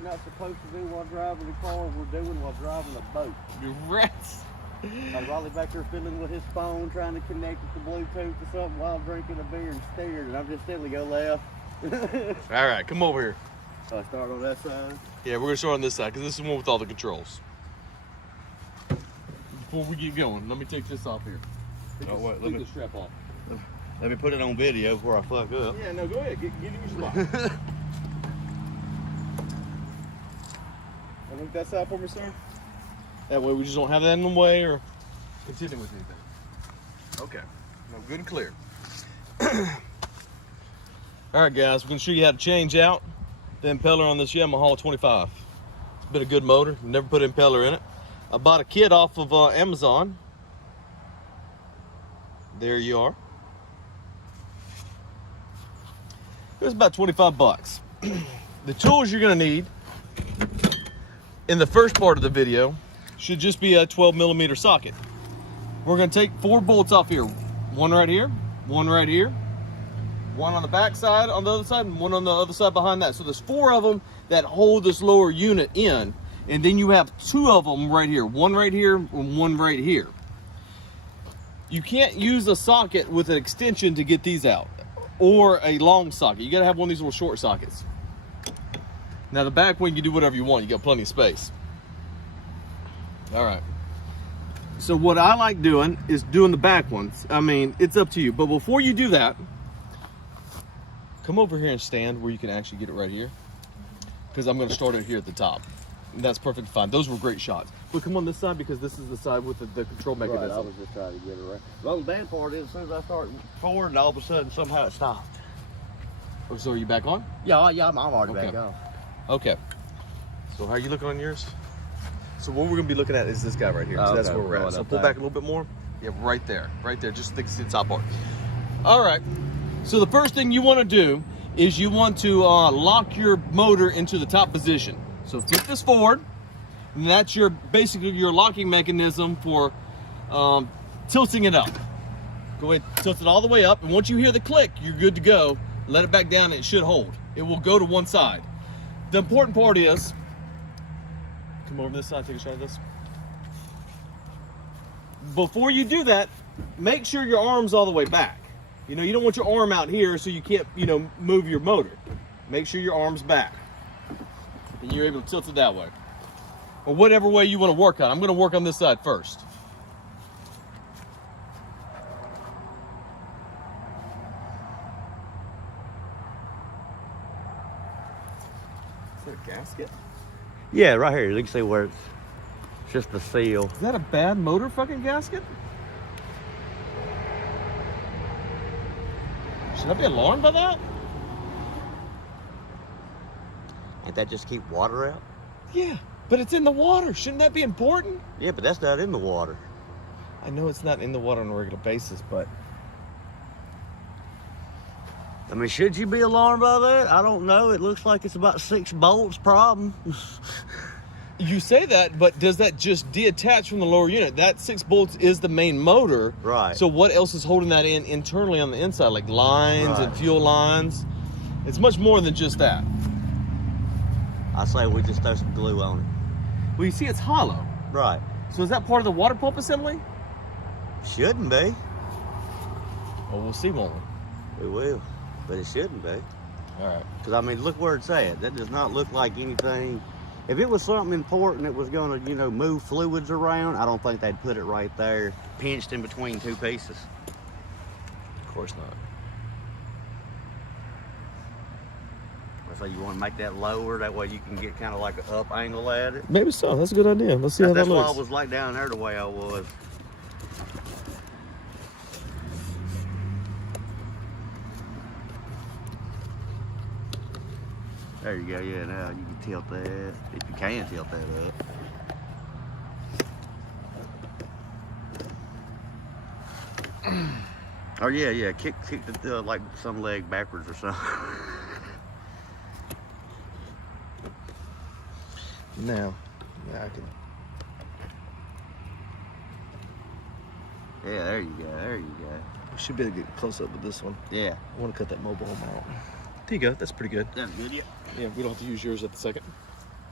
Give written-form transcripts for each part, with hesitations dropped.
you're not supposed to do while driving a car, we're doing while driving a boat. You're rats. Riley back there fiddling with his phone, trying to connect it to Bluetooth or something while drinking a beer and staring, and I'm just telling you, go left. All right, come over here. So I start on that side? Yeah, we're gonna start on this side because this is the one with all the controls. Before we get going, let me take this off here. Oh, wait, let me strap off. Let me put it on video before I fuck up. Yeah, no, go ahead. Get in your spot. Look that side for me, sir. That way we just don't have that in the way or continue with anything. Okay, no, good and clear. All right, guys, we're gonna show you how to change out the impeller on this Yamaha 25. It's been a good motor. Never put an impeller in it. I bought a kit off of Amazon. There you are. It was about 25 bucks. The tools you're gonna need in the first part of the video should just be a 12mm socket. We're gonna take 4 bolts off here. One right here, one right here, one on the back side on the other side, and one on the other side behind that. So there's 4 of them that hold this lower unit in, and then you have 2 of them right here. One right here and one right here. You can't use a socket with an extension to get these out, or a long socket. You gotta have one of these little short sockets. Now the back one, you can do whatever you want. You got plenty of space. All right. So what I like doing is doing the back ones. I mean, it's up to you. But before you do that, come over here and stand where you can actually get it right here. Because I'm gonna start it here at the top. And that's perfectly fine. Those were great shots. But come on this side because this is the side with the control mechanism. Right, I was just trying to get it right. Well, the bad part is as soon as I start forward, all of a sudden somehow it stopped. Oh, so are you back on? Yeah, I'm already back on. Okay. So how are you looking on yours? So what we're gonna be looking at is this guy right here. So that's where we're at. So pull back a little bit more. Yeah, right there, just think see the top part. All right, so the first thing you wanna do is you want to lock your motor into the top position. So flip this forward, and that's basically your locking mechanism for tilting it up. Go ahead, tilt it all the way up, and once you hear the click, you're good to go. Let it back down and it should hold. It will go to one side. The important part is, come over this side, take a shot of this. Before you do that, make sure your arm's all the way back. You know, you don't want your arm out here so you can't, move your motor. Make sure your arm's back. And you're able to tilt it that way. Or whatever way you want to work on. I'm going to work on this side first. Is that a gasket? Yeah, right here. You can see where it's just the seal. Is that a bad motor fucking gasket? Should I be alarmed by that? Can't that just keep water out? Yeah, but it's in the water. Shouldn't that be important? Yeah, but that's not in the water. I know it's not in the water on a regular basis, but... I mean, should you be alarmed by that? I don't know. It looks like it's about 6 bolts problem. You say that, but does that just detach from the lower unit? That 6 bolts is the main motor. Right. So what else is holding that in internally on the inside, like lines and fuel lines? It's much more than just that. I say we just throw some glue on it. Well, you see it's hollow. Right. So is that part of the water pump assembly? Shouldn't be. Well, we'll see, won't we? We will, but it shouldn't be. All right. Because, I mean, look where it's at. That does not look like anything. If it was something important that was going to, move fluids around, I don't think they'd put it right there, pinched in between 2 pieces. Of course not. So you want to make that lower, that way you can get kind of like an up angle at it. Maybe so. That's a good idea. Let's see how that looks. That's why I was like down there the way I was. There you go. Yeah, now you can tilt that, if you can tilt that up. Oh yeah, kick the like some leg backwards or something. Now, yeah, I can. Yeah, there you go. There you go. We should be able to get close up with this one. Yeah. I want to cut that mobile home out. There you go. That's pretty good. That's good, yeah. Yeah, we don't have to use yours at the second.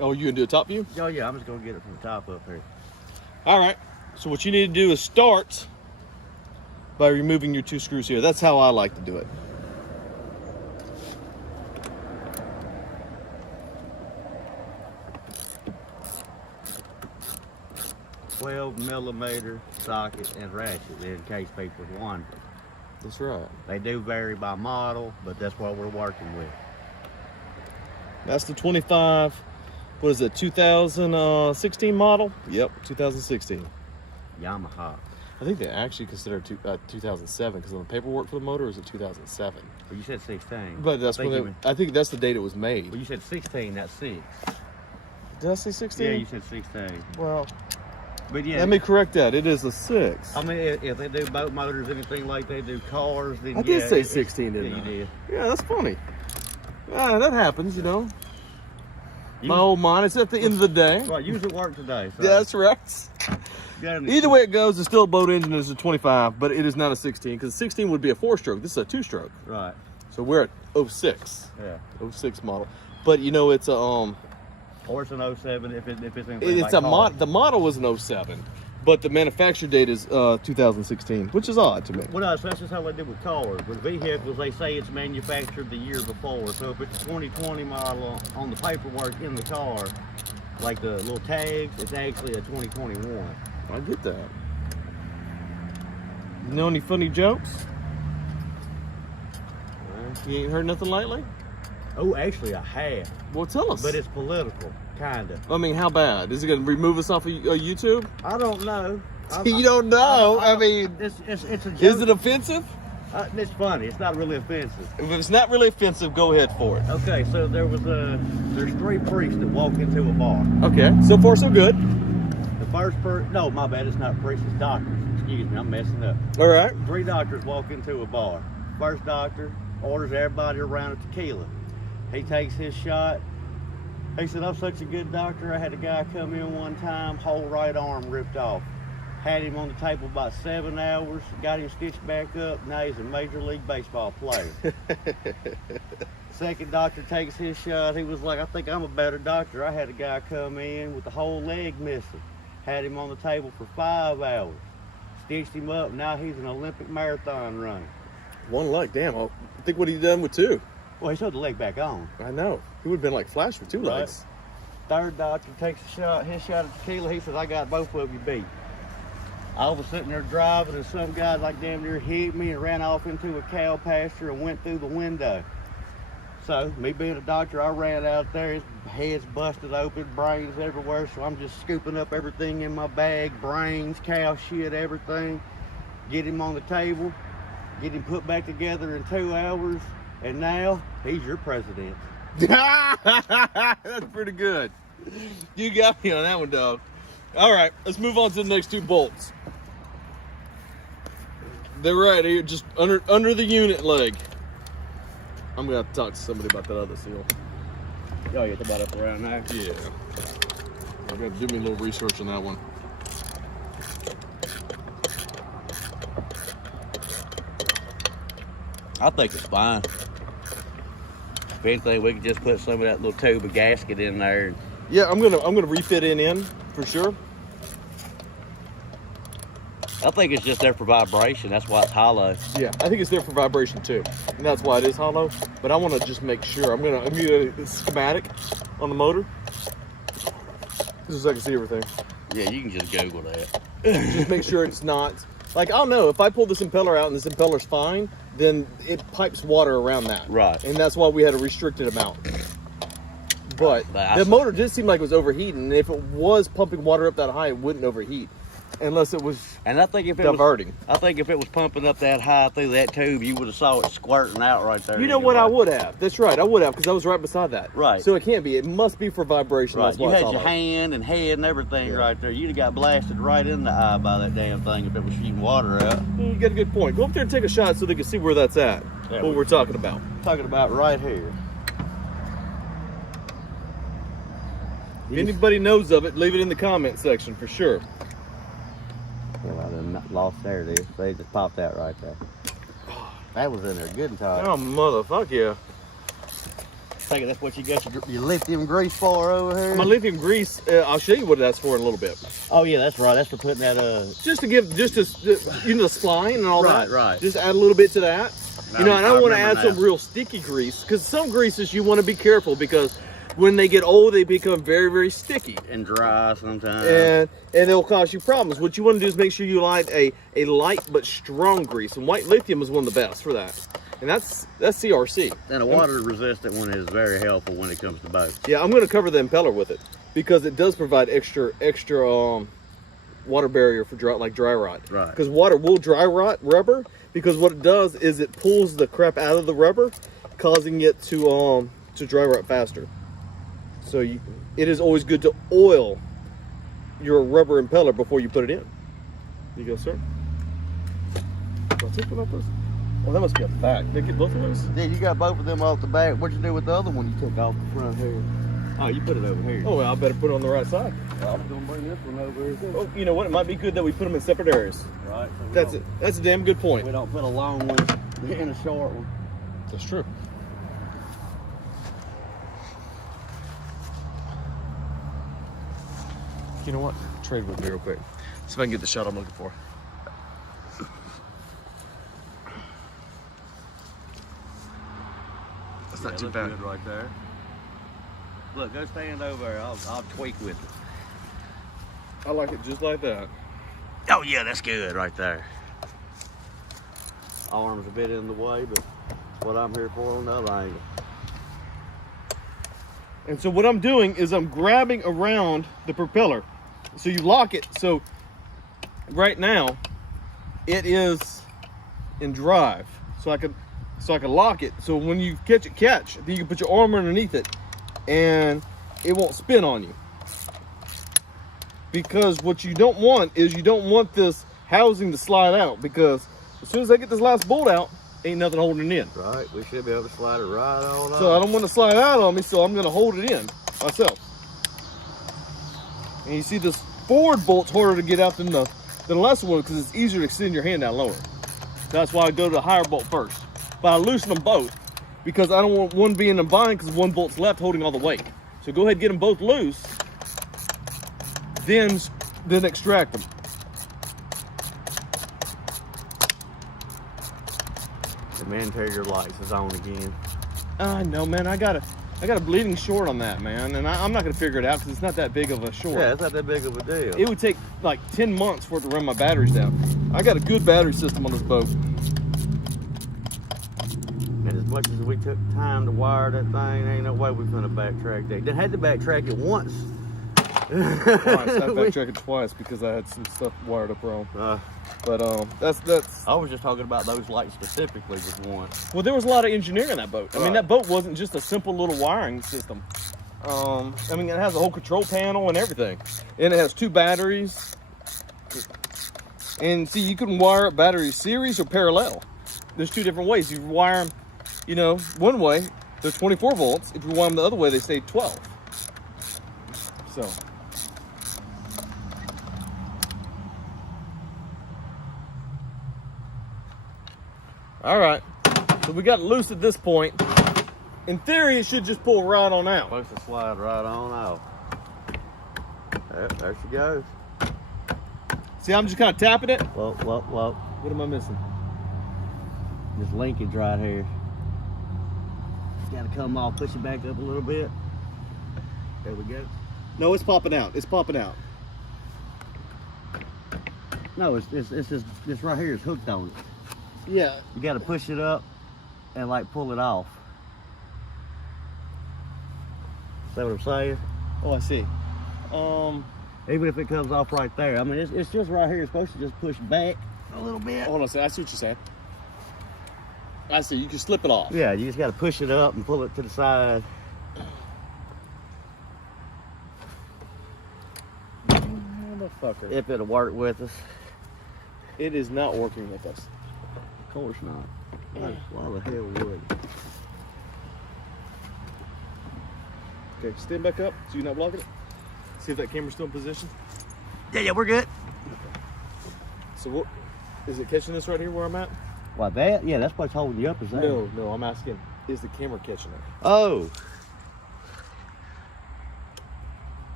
Oh, you gonna do a top view? Oh yeah, I'm just gonna get it from the top up here. All right. So what you need to do is start by removing your 2 screws here. That's how I like to do it. $12mm socket and ratchet, in case people are wondering. That's right. They do vary by model, but that's what we're working with. That's the 25, what is it, 2016 model? Yep, 2016. Yamaha. I think they actually consider 2007 because on the paperwork for the motor is it 2007. Well, you said 16. But that's when I think that's the date it was made. Well, you said 16, that's 6. Did I say 16? Yeah, you said 16. Well, but yeah. let me correct that. It is a 6. I mean, if they do boat motors, anything like they do cars, then I did say 16, didn't I? You did. Yeah, that's funny. That happens, you know. My old mind, it's at the end of the day. Right, you was at work today. So. Yeah, that's right. Either way it goes, it's still a boat engine. It's a 25, but it is not a 16 because 16 would be a 4-stroke. This is a 2-stroke. Right. So we're at 06. Yeah. 06 model. But you know, it's a Or it's an 07 if it's anything it's like the model was an 07, but the manufacture date is 2016, which is odd to me. Well, no, so that's just how they do with cars. With vehicles, they say it's manufactured the year before. So if it's a 2020 model on the paperwork in the car, like the little tags, it's actually a 2021. I get that. You know any funny jokes? You ain't heard nothing lately? Oh, actually, I have. Well, tell us. But it's political, kind of. I mean, how bad? Is it going to remove us off of YouTube? I don't know. You don't know? I mean, it's a joke. Is it offensive? It's funny. It's not really offensive. If it's not really offensive, go ahead for it. Okay, so there's 3 priests that walk into a bar. Okay, so far so good. The first no, my bad, it's not priests, it's doctors. Excuse me, I'm messing up. All right. 3 doctors walk into a bar. First doctor orders everybody around a tequila. He takes his shot. He said, I'm such a good doctor. I had a guy come in one time, whole right arm ripped off. Had him on the table about 7 hours, got him stitched back up. Now he's a Major League Baseball player. Second doctor takes his shot. He was like, I think I'm a better doctor. I had a guy come in with the whole leg missing. Had him on the table for 5 hours. Stitched him up. Now he's an Olympic marathon runner. One leg, damn. I think what he done with 2. Well, he sewed the leg back on. I know. He would have been like Flash with 2 legs. Third doctor takes his shot of tequila. He says, I got both of you beat. I was sitting there driving and some guy like damn near hit me and ran off into a cow pasture and went through the window. So, me being a doctor, I ran out there. His head's busted open, brains everywhere. So I'm just scooping up everything in my bag, brains, cow shit, everything. Get him on the table, get him put back together in 2 hours. And now, he's your president. That's pretty good. You got me on that one, dog. All right, let's move on to the next 2 bolts. They're right here, just under the unit leg. I'm gonna have to talk to somebody about that other seal. Oh, you got about up around there? Yeah. I gotta do me a little research on that one. I think it's fine. If anything, we could just put some of that little tube of gasket in there. Yeah, I'm gonna refit it in for sure. I think it's just there for vibration. That's why it's hollow. Yeah, I think it's there for vibration too, and that's why it is hollow. But I want to just make sure. I'm gonna get a schematic on the motor, just so I can see everything. Yeah, you can just Google that. Just make sure it's not. Like, I don't know, if I pull this impeller out and this impeller's fine, then it pipes water around that. Right. And that's why we had a restricted amount. But the motor did seem like it was overheating, and if it was pumping water up that high, it wouldn't overheat. Unless it was I think if it diverting. if it was pumping up that high through that tube, you would have saw it squirting out right there. You know what? I would have. That's right. I would have, because I was right beside that. Right. So it can't be. It must be for vibration. Right. That's You why had it's your hollow. hand and head and everything right there. You'd have got blasted right in the eye by that damn thing if it was shooting water out. You got a good point. Go up there and take a shot so they can see where that's at. Yeah, what we're talking about. Talking about right here. If anybody knows of it, leave it in the comment section for sure. Well, I done lost there. It is. They just popped that right there. That was in there good and tight. Oh, motherfucker, yeah. take it. That's what you got your lithium grease for over here. My lithium grease, I'll show you what that's for in a little bit. Oh yeah, that's right. That's for putting that Just to give, just to, you know, the spline and all that. Right. Just add a little bit to that. You know, and I don't want to add some now. real sticky grease, because some greases you want to be careful, because when they get old, they become very, very sticky. And dry sometimes. And they'll cause you problems. What you want to do is make sure you light a light but strong grease. And white lithium is one of the best for that. And that's CRC. And a water resistant one is very helpful when it comes to boats. Yeah, I'm going to cover the impeller with it, because it does provide extra water barrier for dry rot. Right. Because water will dry rot rubber, because what it does is it pulls the crap out of the rubber, causing it to dry rot faster. So it is always good to oil your rubber impeller before you put it in. You go, sir. What's this one up this? Oh, that must be a back. Did I get both of those? Yeah, you got both of them off the back. What'd you do with the other one you took off the front here? Oh, you put it over here. Oh, well, I better put it on the right side. Well, I'm gonna bring this one over here too. Oh, you know what? It might be good that we put them in separate areas. Right. So That's a damn good point. we don't put a long one in a short one. That's true. You know what? Trade with me real quick. See if I can get the shot I'm looking for. That's not too looks bad. good right there. Look, go stand over there. I'll tweak with it. I like it just like that. Oh yeah, that's good right there. Arm's a bit in the way, but that's what I'm here for on the other angle. And so what I'm doing is I'm grabbing around the propeller. So you lock it. So right now it is in drive. So I can lock it. So when you catch, then you can put your arm underneath it and it won't spin on you. Because what you don't want is you don't want this housing to slide out, because as soon as I get this last bolt out, ain't nothing holding it in. Right, we should be able to slide it right on out. So I don't want to slide out on me, so I'm going to hold it in myself. And you see this forward bolt's harder to get out than the lesser one, because it's easier to extend your hand down lower. That's why I go to the higher bolt first. But I loosen them both, because I don't want one being in a bind, because one bolt's left holding all the weight. So go ahead and get them both loose, then extract them. The interior lights is on again. No, man, I got a bleeding short on that, man, and I'm not gonna figure it out because it's not that big of a short. Yeah, it's not that big of a deal. It would take like 10 months for it to run my batteries down. I got a good battery system on this boat. And as much as we took time to wire that thing, ain't no way we're gonna backtrack that. They had to backtrack it once. Twice. I backtracked it twice because I had some stuff wired up wrong. But that's. I was just talking about those lights specifically with one. Well, there was a lot of engineering in that boat. I mean, Right. that boat wasn't just a simple little wiring system. I mean, it has a whole control panel and everything, and it has 2 batteries. And see, you can wire up batteries series or parallel. There's 2 different ways. You wire them, you know, one way, they're 24 volts. If you wire them the other way, they stay 12. So. All right, so we got it loose at this point. In theory, it should just pull right on out. Supposed to slide right on out. Yep, there she goes. See, I'm just kind of tapping it. Whoa. What am I missing? This linkage right here. It's got to come off, push it back up a little bit. There we go. No, it's popping out. It's popping out. No, it's just this right here is hooked on it. Yeah. You got to push it up and like pull it off. See what I'm saying? Oh, I see. Even if it comes off right there, I mean, it's just right here. It's supposed to just push back a little bit. Hold on a second. I see what you're saying. I see. You can slip it off. Yeah, you just got to push it up and pull it to the side. Motherfucker. If it'll work with us. It is not working with us. Of course not. Why the hell would it? Okay, stand back up so you're not blocking it. See if that camera's still in position. Yeah, we're good. So what, is it catching this right here where I'm at? Why that? Yeah, that's what's holding you up, is that? No, I'm asking, is the camera catching it? Oh,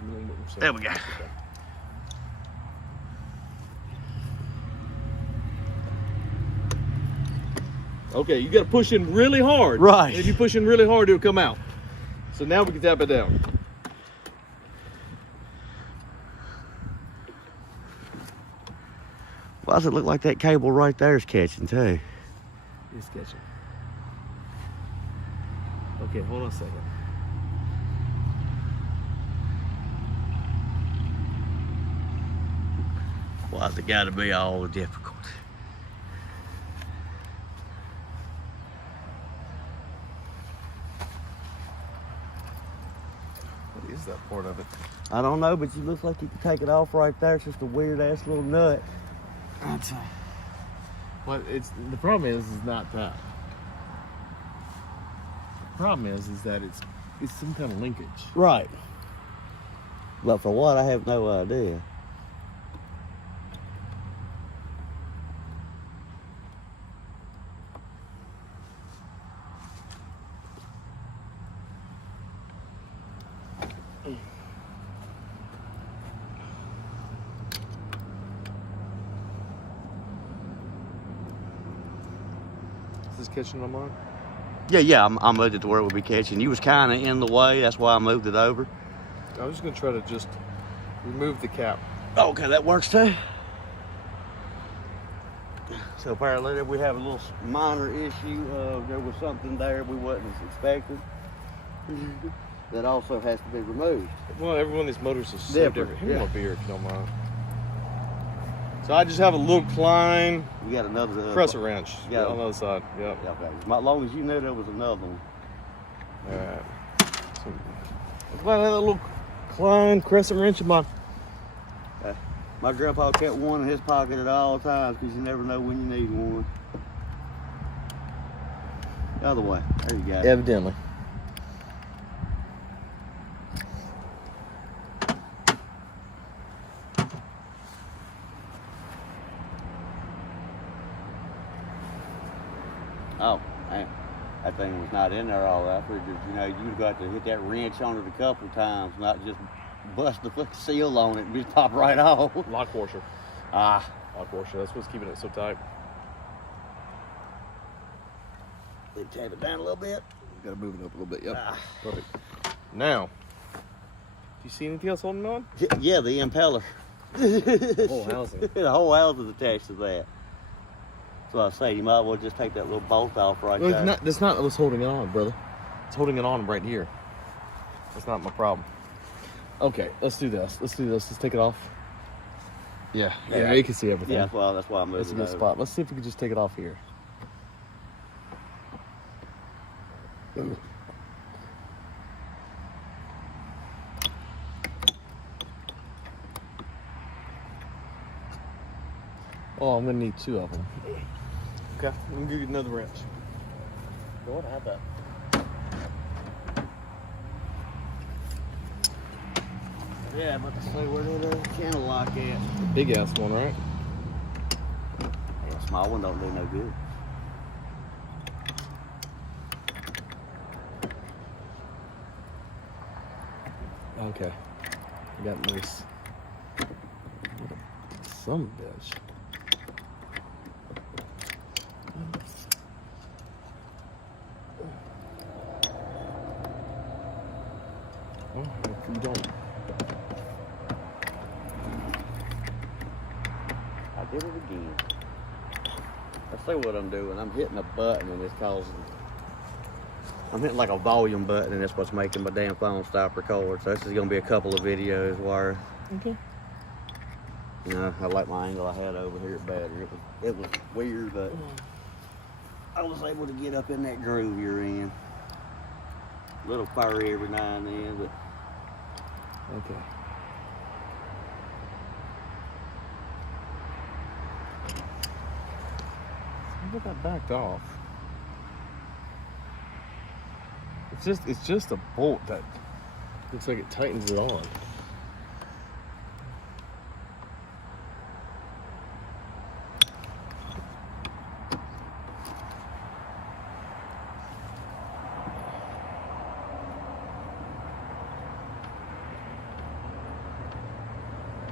There we go. Okay, you got to push in really hard. Right. If you push in really hard, it'll come out. So now we can tap it down. Why does it look like that cable right there is catching too? It's catching. Okay, hold on a second. Why's it got to be all difficult? What is that part of it? I don't know, but it looks like you can take it off right there. It's just a weird ass little nut. That's well, it's the problem is not that. The problem is that it's some kind of linkage. Right. But for what, I have no idea. Is this catching on mine? Yeah, I moved it to where it would be catching. You was kind of in the way, that's why I moved it over. I was just gonna try to just remove the cap. Okay, that works too. So apparently we have a little minor issue. There was something there we wasn't expecting that also has to be removed. Well, every one of these motors is so Different, different. Here, yeah. my beer, if you don't mind. So I just have a little Klein You got another crescent wrench Yeah. on the other side. Yep. Yeah, okay. As long as you knew there was another one. All right. So, I'm glad I had a little Klein crescent wrench in my. My grandpa kept one in his pocket at all times because you never know when you need one. The other way. There you go. Evidently. Oh, man. That thing was not in there all that. I figured, you'd got to hit that wrench on it a couple of times, not just bust the fucking seal on it and just pop right off. Lock washer. Ah. Lock washer. That's what's keeping it so tight. Then tap it down a little bit. Got to move it up a little bit. Yep. Ah. Perfect. Now, do you see anything else holding on? Yeah, the impeller. The whole housing. The whole house is attached to that. So I say you might as well just take that little bolt off right there. That's not what's holding it on, brother. It's holding it on right here. That's not my problem. Okay, let's do this. Let's take it off. Yeah, you can see everything. Yeah, that's why I'm moving. That's a good spot. Let's see if we can just take it off here. Ooh. Oh, I'm gonna need two of them. Okay, I'm gonna give you another wrench. Go on, have that. Yeah, I'm about to say where that channel lock at. Big ass one, right? Yeah, small one don't do no good. Okay. I got nice. Some bitch. Oh, if you don't. I did it again. I see what I'm doing. I'm hitting a button and it's causing. I'm hitting like a volume button and that's what's making my damn phone stop record. So this is gonna be a couple of videos where, Okay. I like my angle I had over here better. It was weird, but I was able to get up in that groove you're in. A little furry every now and then, but. Okay. I got that backed off. It's just a bolt that looks like it tightens it on.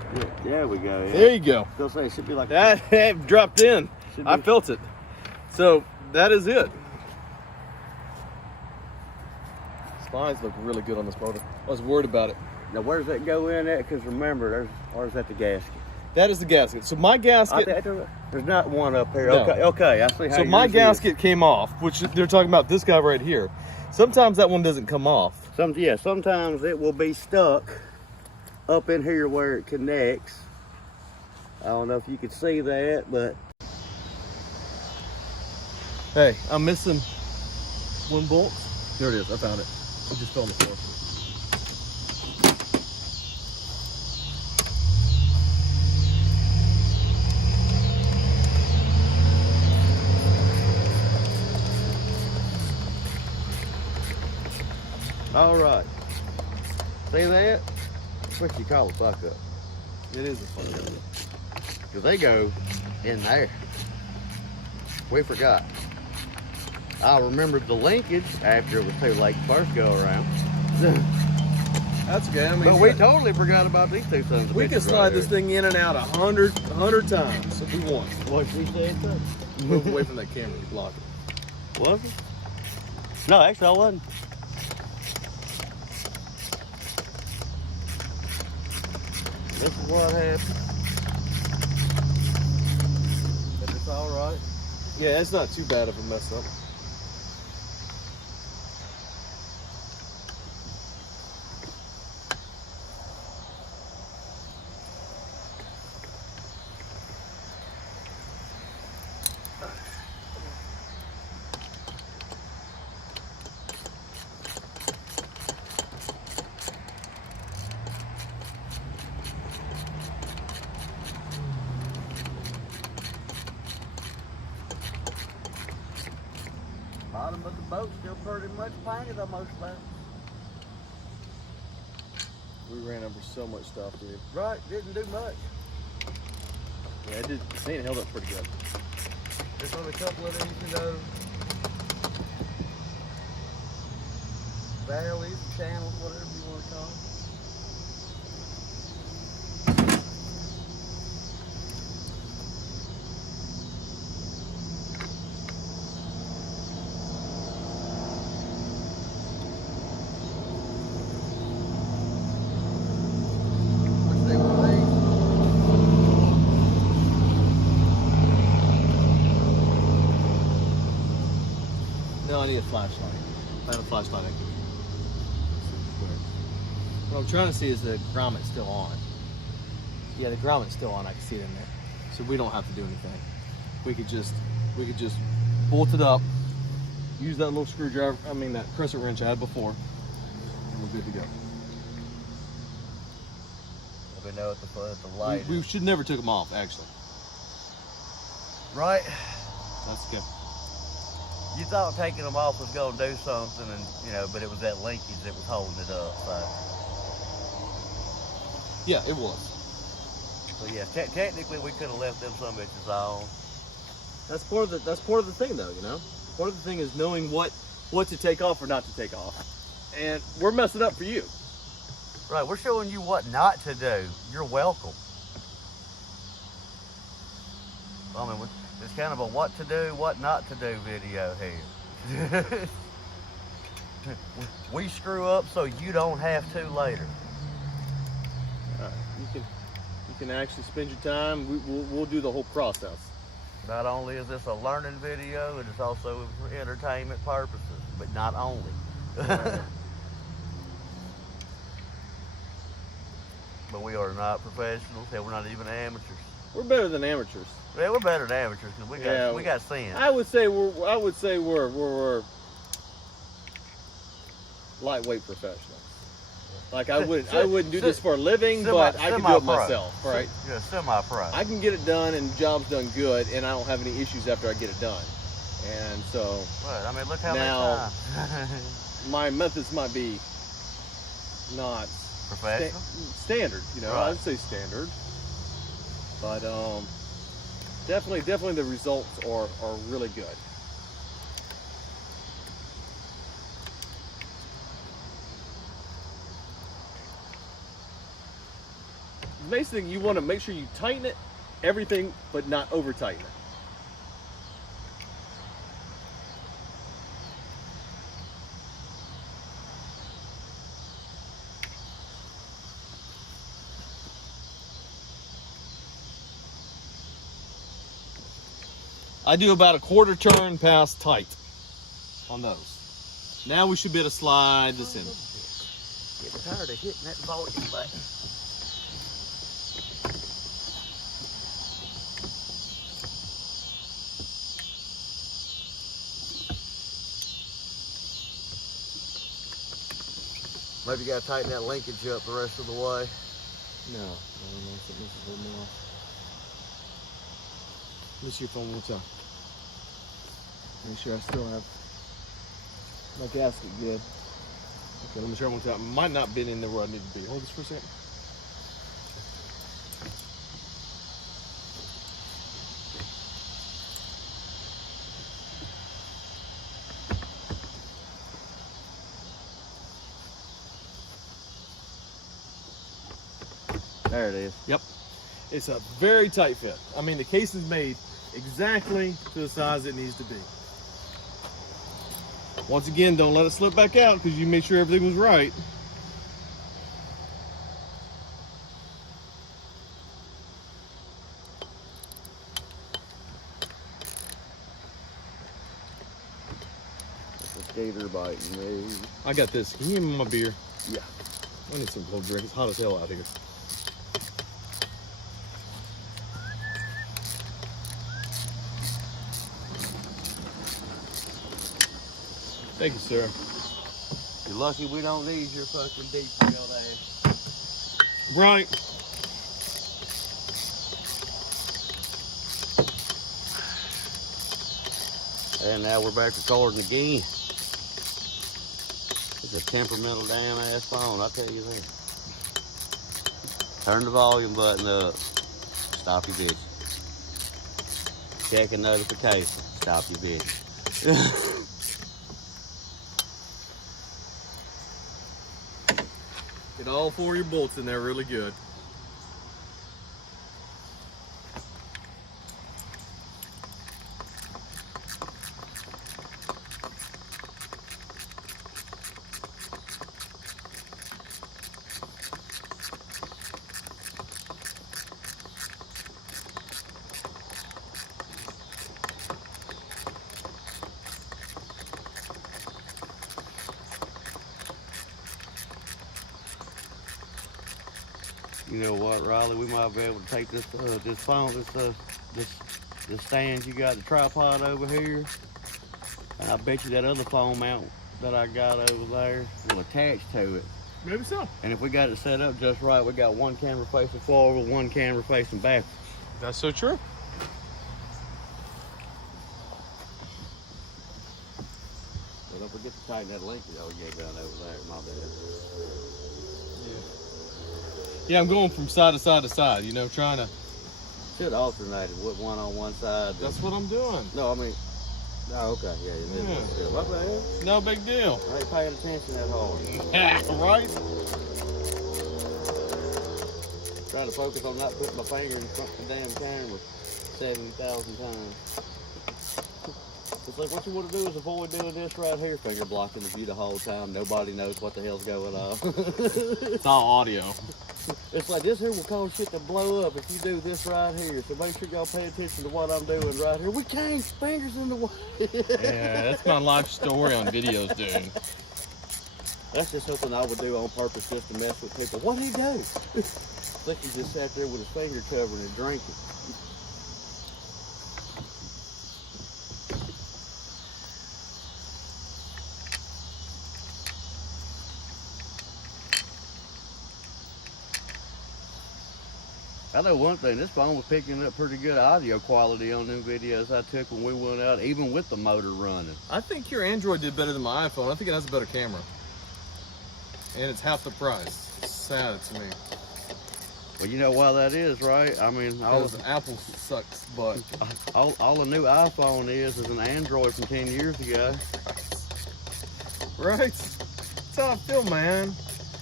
Yeah, there we go. Yeah. There you go. Still say it should be like That dropped in. I felt it. So that is it. Spines look really good on this motor. I was worried about it. Now where does that go in at? Because remember, or is that the gasket? That is the gasket. So my gasket. There's not one up here. No. Okay. I see how. So my yours is. gasket came off, which they're talking about this guy right here. Sometimes that one doesn't come off. Sometimes it will be stuck up in here where it connects. I don't know if you can see that, but Hey, I'm missing one bolt. There it is. I found it. It just fell on the floor. all right. See that? What you call a fuck up? It is a fun gun. Because they go in there. We forgot. I remembered the linkage after it was too late to first go around. That's okay. I mean, But we totally forgot about these two sons of we can bitches slide right this here. thing in and out 100 times if we want. What she said, son? Move away from that camera. You block it. Was it? No, actually I wasn't. This is what happened. But it's all right. Yeah, it's not too bad of a mess up. Bottom of the boat still pretty much painted almost like. We ran over so much stuff, dude. Right, didn't do much. Yeah, it did. The sand held up pretty good. There's only a couple of these, valleys, channels, whatever you want to call them. No, I need a flashlight. If I had a flashlight, I could. What I'm trying to see is the grommet's still on. Yeah, the grommet's still on. I can see it in there. So we don't have to do anything. We could just bolt it up, use that little screwdriver, that crescent wrench I had before, and we're good to go. We know at the light. We should never took them off, actually. Right? That's good. You thought taking them off was going to do something, and but it was that linkage that was holding it up. So, Yeah, it was. so yeah, technically we could have left them some bitches on. That's part of the thing, though. Part of the thing is knowing what to take off or not to take off, and we're messing up for you. Right, we're showing you what not to do. You're welcome. It's kind of a what to do, what not to do video here. We screw up so you don't have to later. You can actually spend your time. We'll do the whole process. Not only is this a learning video, it is also for entertainment purposes, but not only. But we are not professionals, and we're not even amateurs. We're better than amateurs. Yeah, we're better than amateurs because we got sin. I would say we're lightweight professionals. Like I wouldn't do this for a living, but I can do it myself, right? Yeah, semi-pro. I can get it done and job's done good, and I don't have any issues after I get it done. And so Right, look how now many times. my methods might be not Professional? standard, Right. I'd say standard. But definitely the results are really good. basically you want to make sure you tighten it, everything, but not over tighten it. I do about a quarter turn past tight on those. Now we should be able to slide this in. Getting tired of hitting that volume button. Maybe you gotta tighten that linkage up the rest of the way. No, I don't know if it misses a little more. Let me see if one more time. Make sure I still have my gasket good. Okay, let me try one more time. Might not been in there where I need to be. Hold this for a second. There it is. Yep. It's a very tight fit. I mean, the case is made exactly to the size it needs to be. Once again, don't let it slip back out because you made sure everything was right. It's a skater biting me. I got this. Can you give me my beer? Yeah. I need some cold drink. It's hot as hell out here. Thank you, sir. You're lucky we don't need your fucking deep field ass. Right. And now we're back recording again. It's a temperamental damn ass phone, I'll tell you that. Turn the volume button up. Stop your bitch. Check a notification. Stop your bitch. Get all four of your bolts in there really good. You know what, Riley? We might be able to take this phone, this stand you got, the tripod over here, and I bet you that other phone mount that I got over there will attach to it. Maybe so. And if we got it set up just right, we got one camera facing forward, one camera facing back. That's so true. So don't forget to tighten that linkage all you down over there, my bad. Yeah, I'm going from side to side to side, you know, trying to... Should alternate it with one on one side. That's what I'm doing. No, I mean... Oh, okay, yeah. My bad. No big deal. I ain't paying attention that hard. Yeah, right? Trying to focus on not putting my finger in front of the damn camera 70,000 times. It's like what you want to do is avoid doing this right here, finger blocking the view the whole time. Nobody knows what the hell's going on. It's all audio. It's like this here will cause shit to blow up if you do this right here. So make sure y'all pay attention to what I'm doing right here. We can't, fingers in the way. Yeah, that's my life story on videos, dude. That's just something I would do on purpose just to mess with people. What'd he do? It's like he just sat there with his finger covered and drinking. I know one thing, this phone was picking up pretty good audio quality on them videos I took when we went out, even with the motor running. I think your Android did better than my iPhone. I think it has a better camera. And it's half the price. It's sad to me. Well, you know why that is, right? I mean, Apple sucks butt. all a new iPhone is an Android from 10 years ago. Right? That's how I feel, man.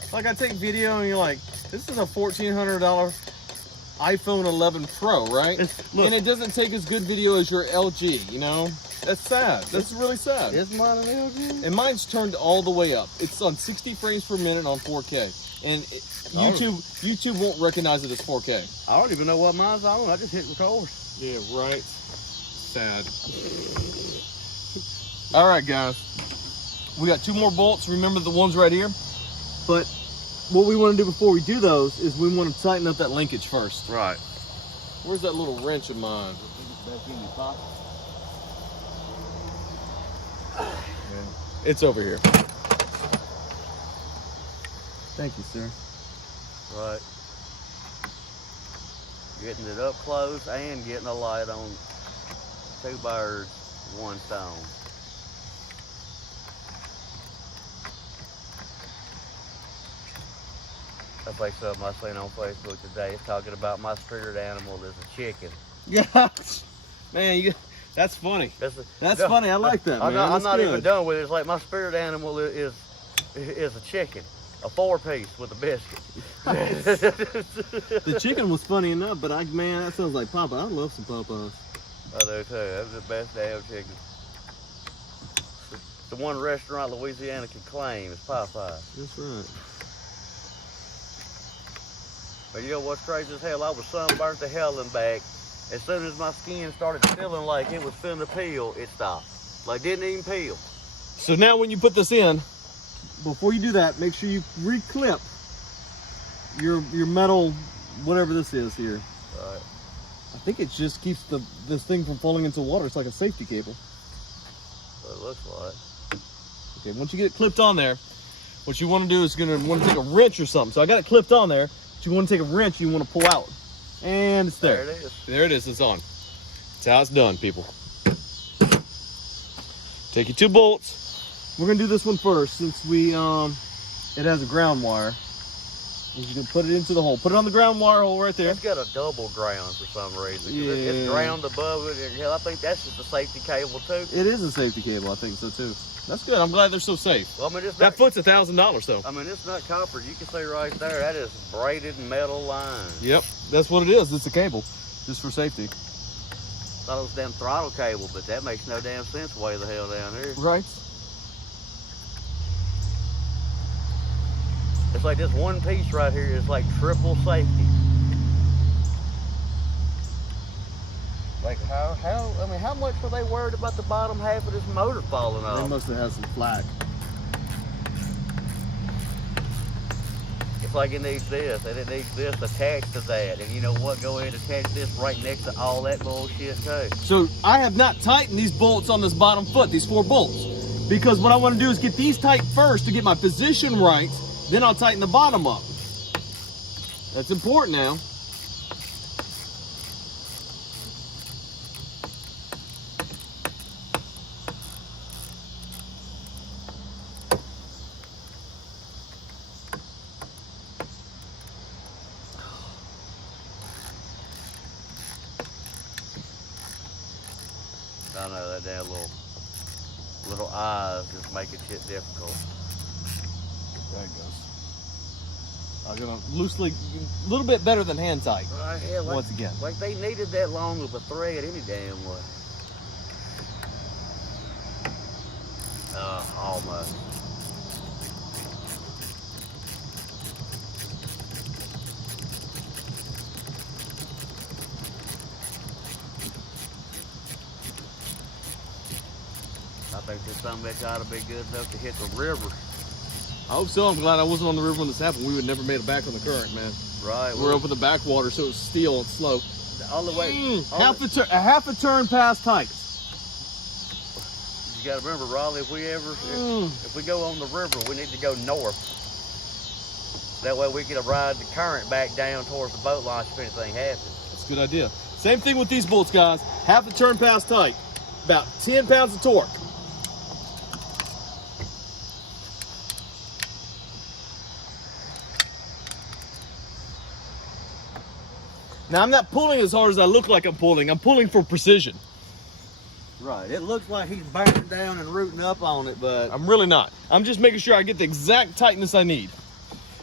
Like I take video and you're like, this is a $1,400 iPhone 11 Pro, right? Look, and it doesn't take as good video as your LG, you know? That's sad. That's really sad. Is mine an LG? And mine's turned all the way up. It's on 60 frames per minute on 4K. And YouTube won't recognize it as 4K. I don't even know what mine's on. I just hit record. Yeah, right. Sad. All right, guys. We got 2 more bolts. Remember the ones right here? But what we want to do before we do those is we want to tighten up that linkage first. Right. Where's that little wrench of mine? It's over here. Thank you, sir. Right. Getting it up close and getting a light on 2 birds, 1 stone. That's like something I seen on Facebook today. It's talking about my spirit animal is a chicken. Yeah. Man, that's funny. That's funny. I like that, man. I'm not even done with it. It's like my spirit animal is a chicken. A 4-piece with a biscuit. The chicken was funny enough, but man, that sounds like Papa. I love some Popeyes. I do too. That's the best damn chicken. The one restaurant Louisiana can claim is Popeyes. That's right. But you know what's crazy as hell? I was sunburnt to hell and back. As soon as my skin started feeling like it was finna peel, it stopped. Like didn't even peel. So now when you put this in, before you do that, make sure you reclip your metal, whatever this is here. Right. I think it just keeps this thing from falling into water. It's like a safety cable. What it looks like. Okay, once you get it clipped on there, what you want to do is want to take a wrench or something. So I got it clipped on there, but you want to take a wrench, you want to pull out. And it's there. There it is. There it is, it's on. That's how it's done, people. Take your 2 bolts. We're gonna do this one first since it has a ground wire. We're just gonna put it into the hole. Put it on the ground wire hole right there. It's got a double ground for some reason. Yeah. It's ground above it. And hell, I think that's just a safety cable too. It is a safety cable, I think so too. That's good. I'm glad they're so safe. Well, I mean, That foot's $1,000 though. I mean, it's not copper. You can see right there, that is braided metal line. Yep, that's what it is. It's a cable, just for safety. Thought it was a damn throttle cable, but that makes no damn sense way the hell down here. Right. It's like this one piece right here is like triple safety. Like how much were they worried about the bottom half of this motor falling off? They must have had some flack. It's like it needs this, and it needs this attached to that. And you know what? Go ahead and attach this right next to all that bullshit too. So I have not tightened these bolts on this bottom foot, these 4 bolts. Because what I want to do is get these tight first to get my position right. Then I'll tighten the bottom up. That's important now. I know that damn little eyes just making shit difficult. There it goes. I'm gonna loosely, a little bit better than hand tight. Right, yeah, like, once again. Like they needed that long of a thread any damn way. Almost. I think this some bitch ought to be good enough to hit the river. I hope so. I'm glad I wasn't on the river when this happened. We would never made it back on the current, man. Right. We're up in the backwater, so it was steel and slow. All the way. Half a turn past Tikes. You got to remember, Raleigh, if we go on the river, we need to go north. That way we can ride the current back down towards the boat launch if anything happens. That's a good idea. Same thing with these bolts, guys. Half a turn past Tike. About 10 pounds of torque. Now, I'm not pulling as hard as I look like I'm pulling. I'm pulling for precision. Right. It looks like he's bearing down and rooting up on it, but I'm really not. I'm just making sure I get the exact tightness I need.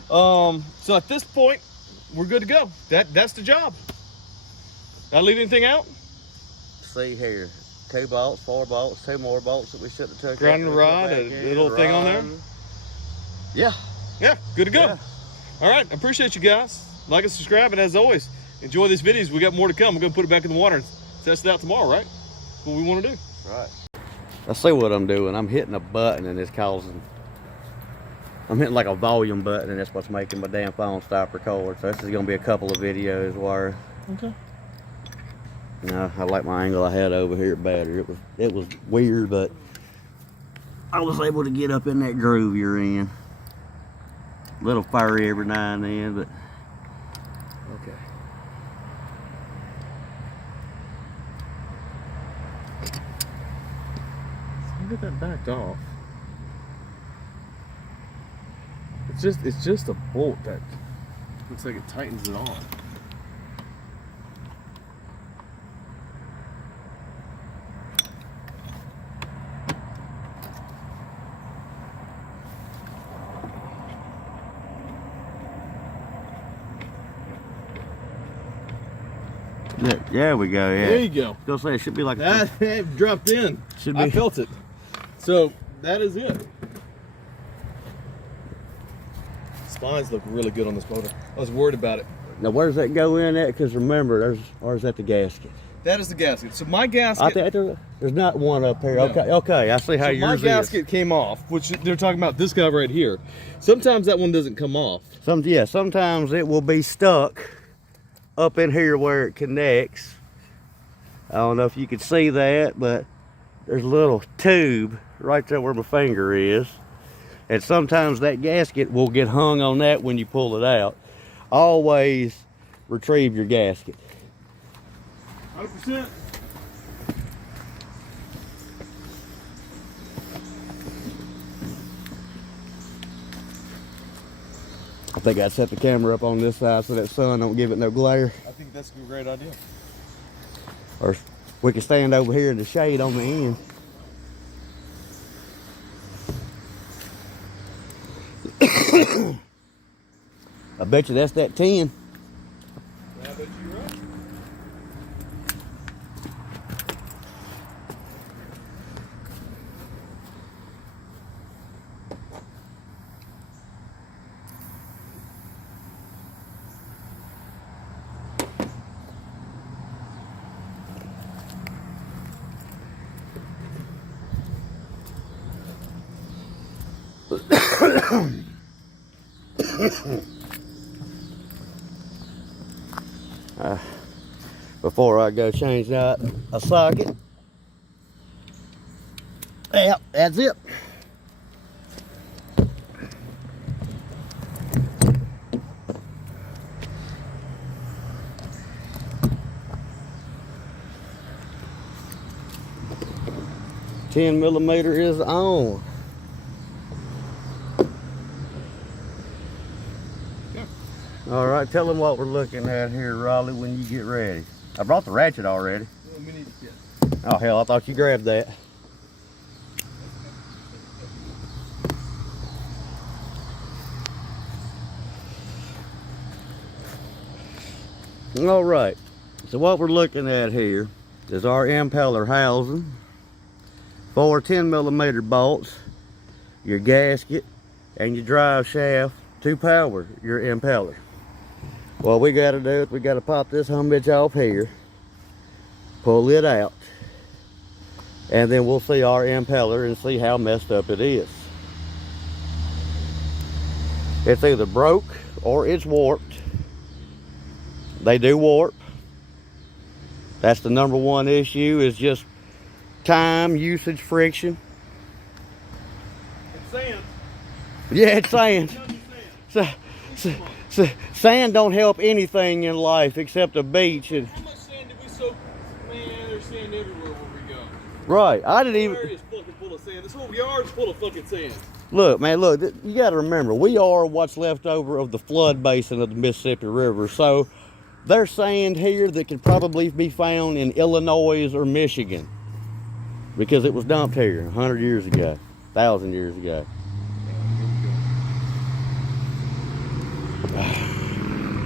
So at this point, we're good to go. That's the job. Did I leave anything out? See here, 2 bolts, 4 bolts, 2 more bolts that we should have took. Grounding out, rod, a little thing on there. Yeah. Yeah, good to go. Yeah. All right, I appreciate you guys. Like and subscribe, and as always, enjoy these videos. We got more to come. We're gonna put it back in the water and test it out tomorrow, right? That's what we want to do. Right. Let's see what I'm doing. I'm hitting a button and it's causing, I'm hitting like a volume button and that's what's making my damn phone stop record. So this is gonna be a couple of videos where, Okay. you know, I like my angle I had over here better. It was weird, but I was able to get up in that groove you're in. A little fiery every now and then, but Okay. Look at that backed off. It's just a bolt that looks like it tightens it on. there we go. Yeah. There you go. I was gonna say it should be like That it dropped in. Should be. I felt it. So that is it. Spines look really good on this motor. I was worried about it. Now where does that go in at? Because remember, or is that the gasket? That is the gasket. So my gasket. I think there's not one up here. No. Okay. I see how yours my is. gasket came off, which they're talking about this guy right here. Sometimes that one doesn't come off. Sometimes it will be stuck up in here where it connects. I don't know if you can see that, but there's a little tube right there where my finger is. And sometimes that gasket will get hung on that when you pull it out. Always retrieve your gasket. 100%. I think I'd set the camera up on this side so that sun don't give it no glare. I think that's a great idea. Or we can stand over here in the shade on the end. I bet you that's that 10. Yeah, I bet you're right. Before I go change out a socket. Yep, that's it. $10mm is on. All right, tell them what we're looking at here, Raleigh, when you get ready. I brought the ratchet already. Oh, hell, I thought you grabbed that. All right, so what we're looking at here is our impeller housing, 4 10mm bolts, your gasket, and your drive shaft to power your impeller. What we got to do is we got to pop this bitch off here, pull it out, and then we'll see our impeller and see how messed up it is. It's either broke or it's warped. They do warp. That's the #1 issue, is just time, usage, friction. It's sand. Yeah, it's sand. Sand don't help anything in life except a beach. And How much sand did we soak? Man, there's sand everywhere where we go. right, I didn't This even area is fucking full of sand. This whole yard's full of fucking sand. look, man. Look, you got to remember, we are what's left over of the flood basin of the Mississippi River. So there's sand here that could probably be found in Illinois or Michigan because it was dumped here 100 years ago, 1,000 years ago.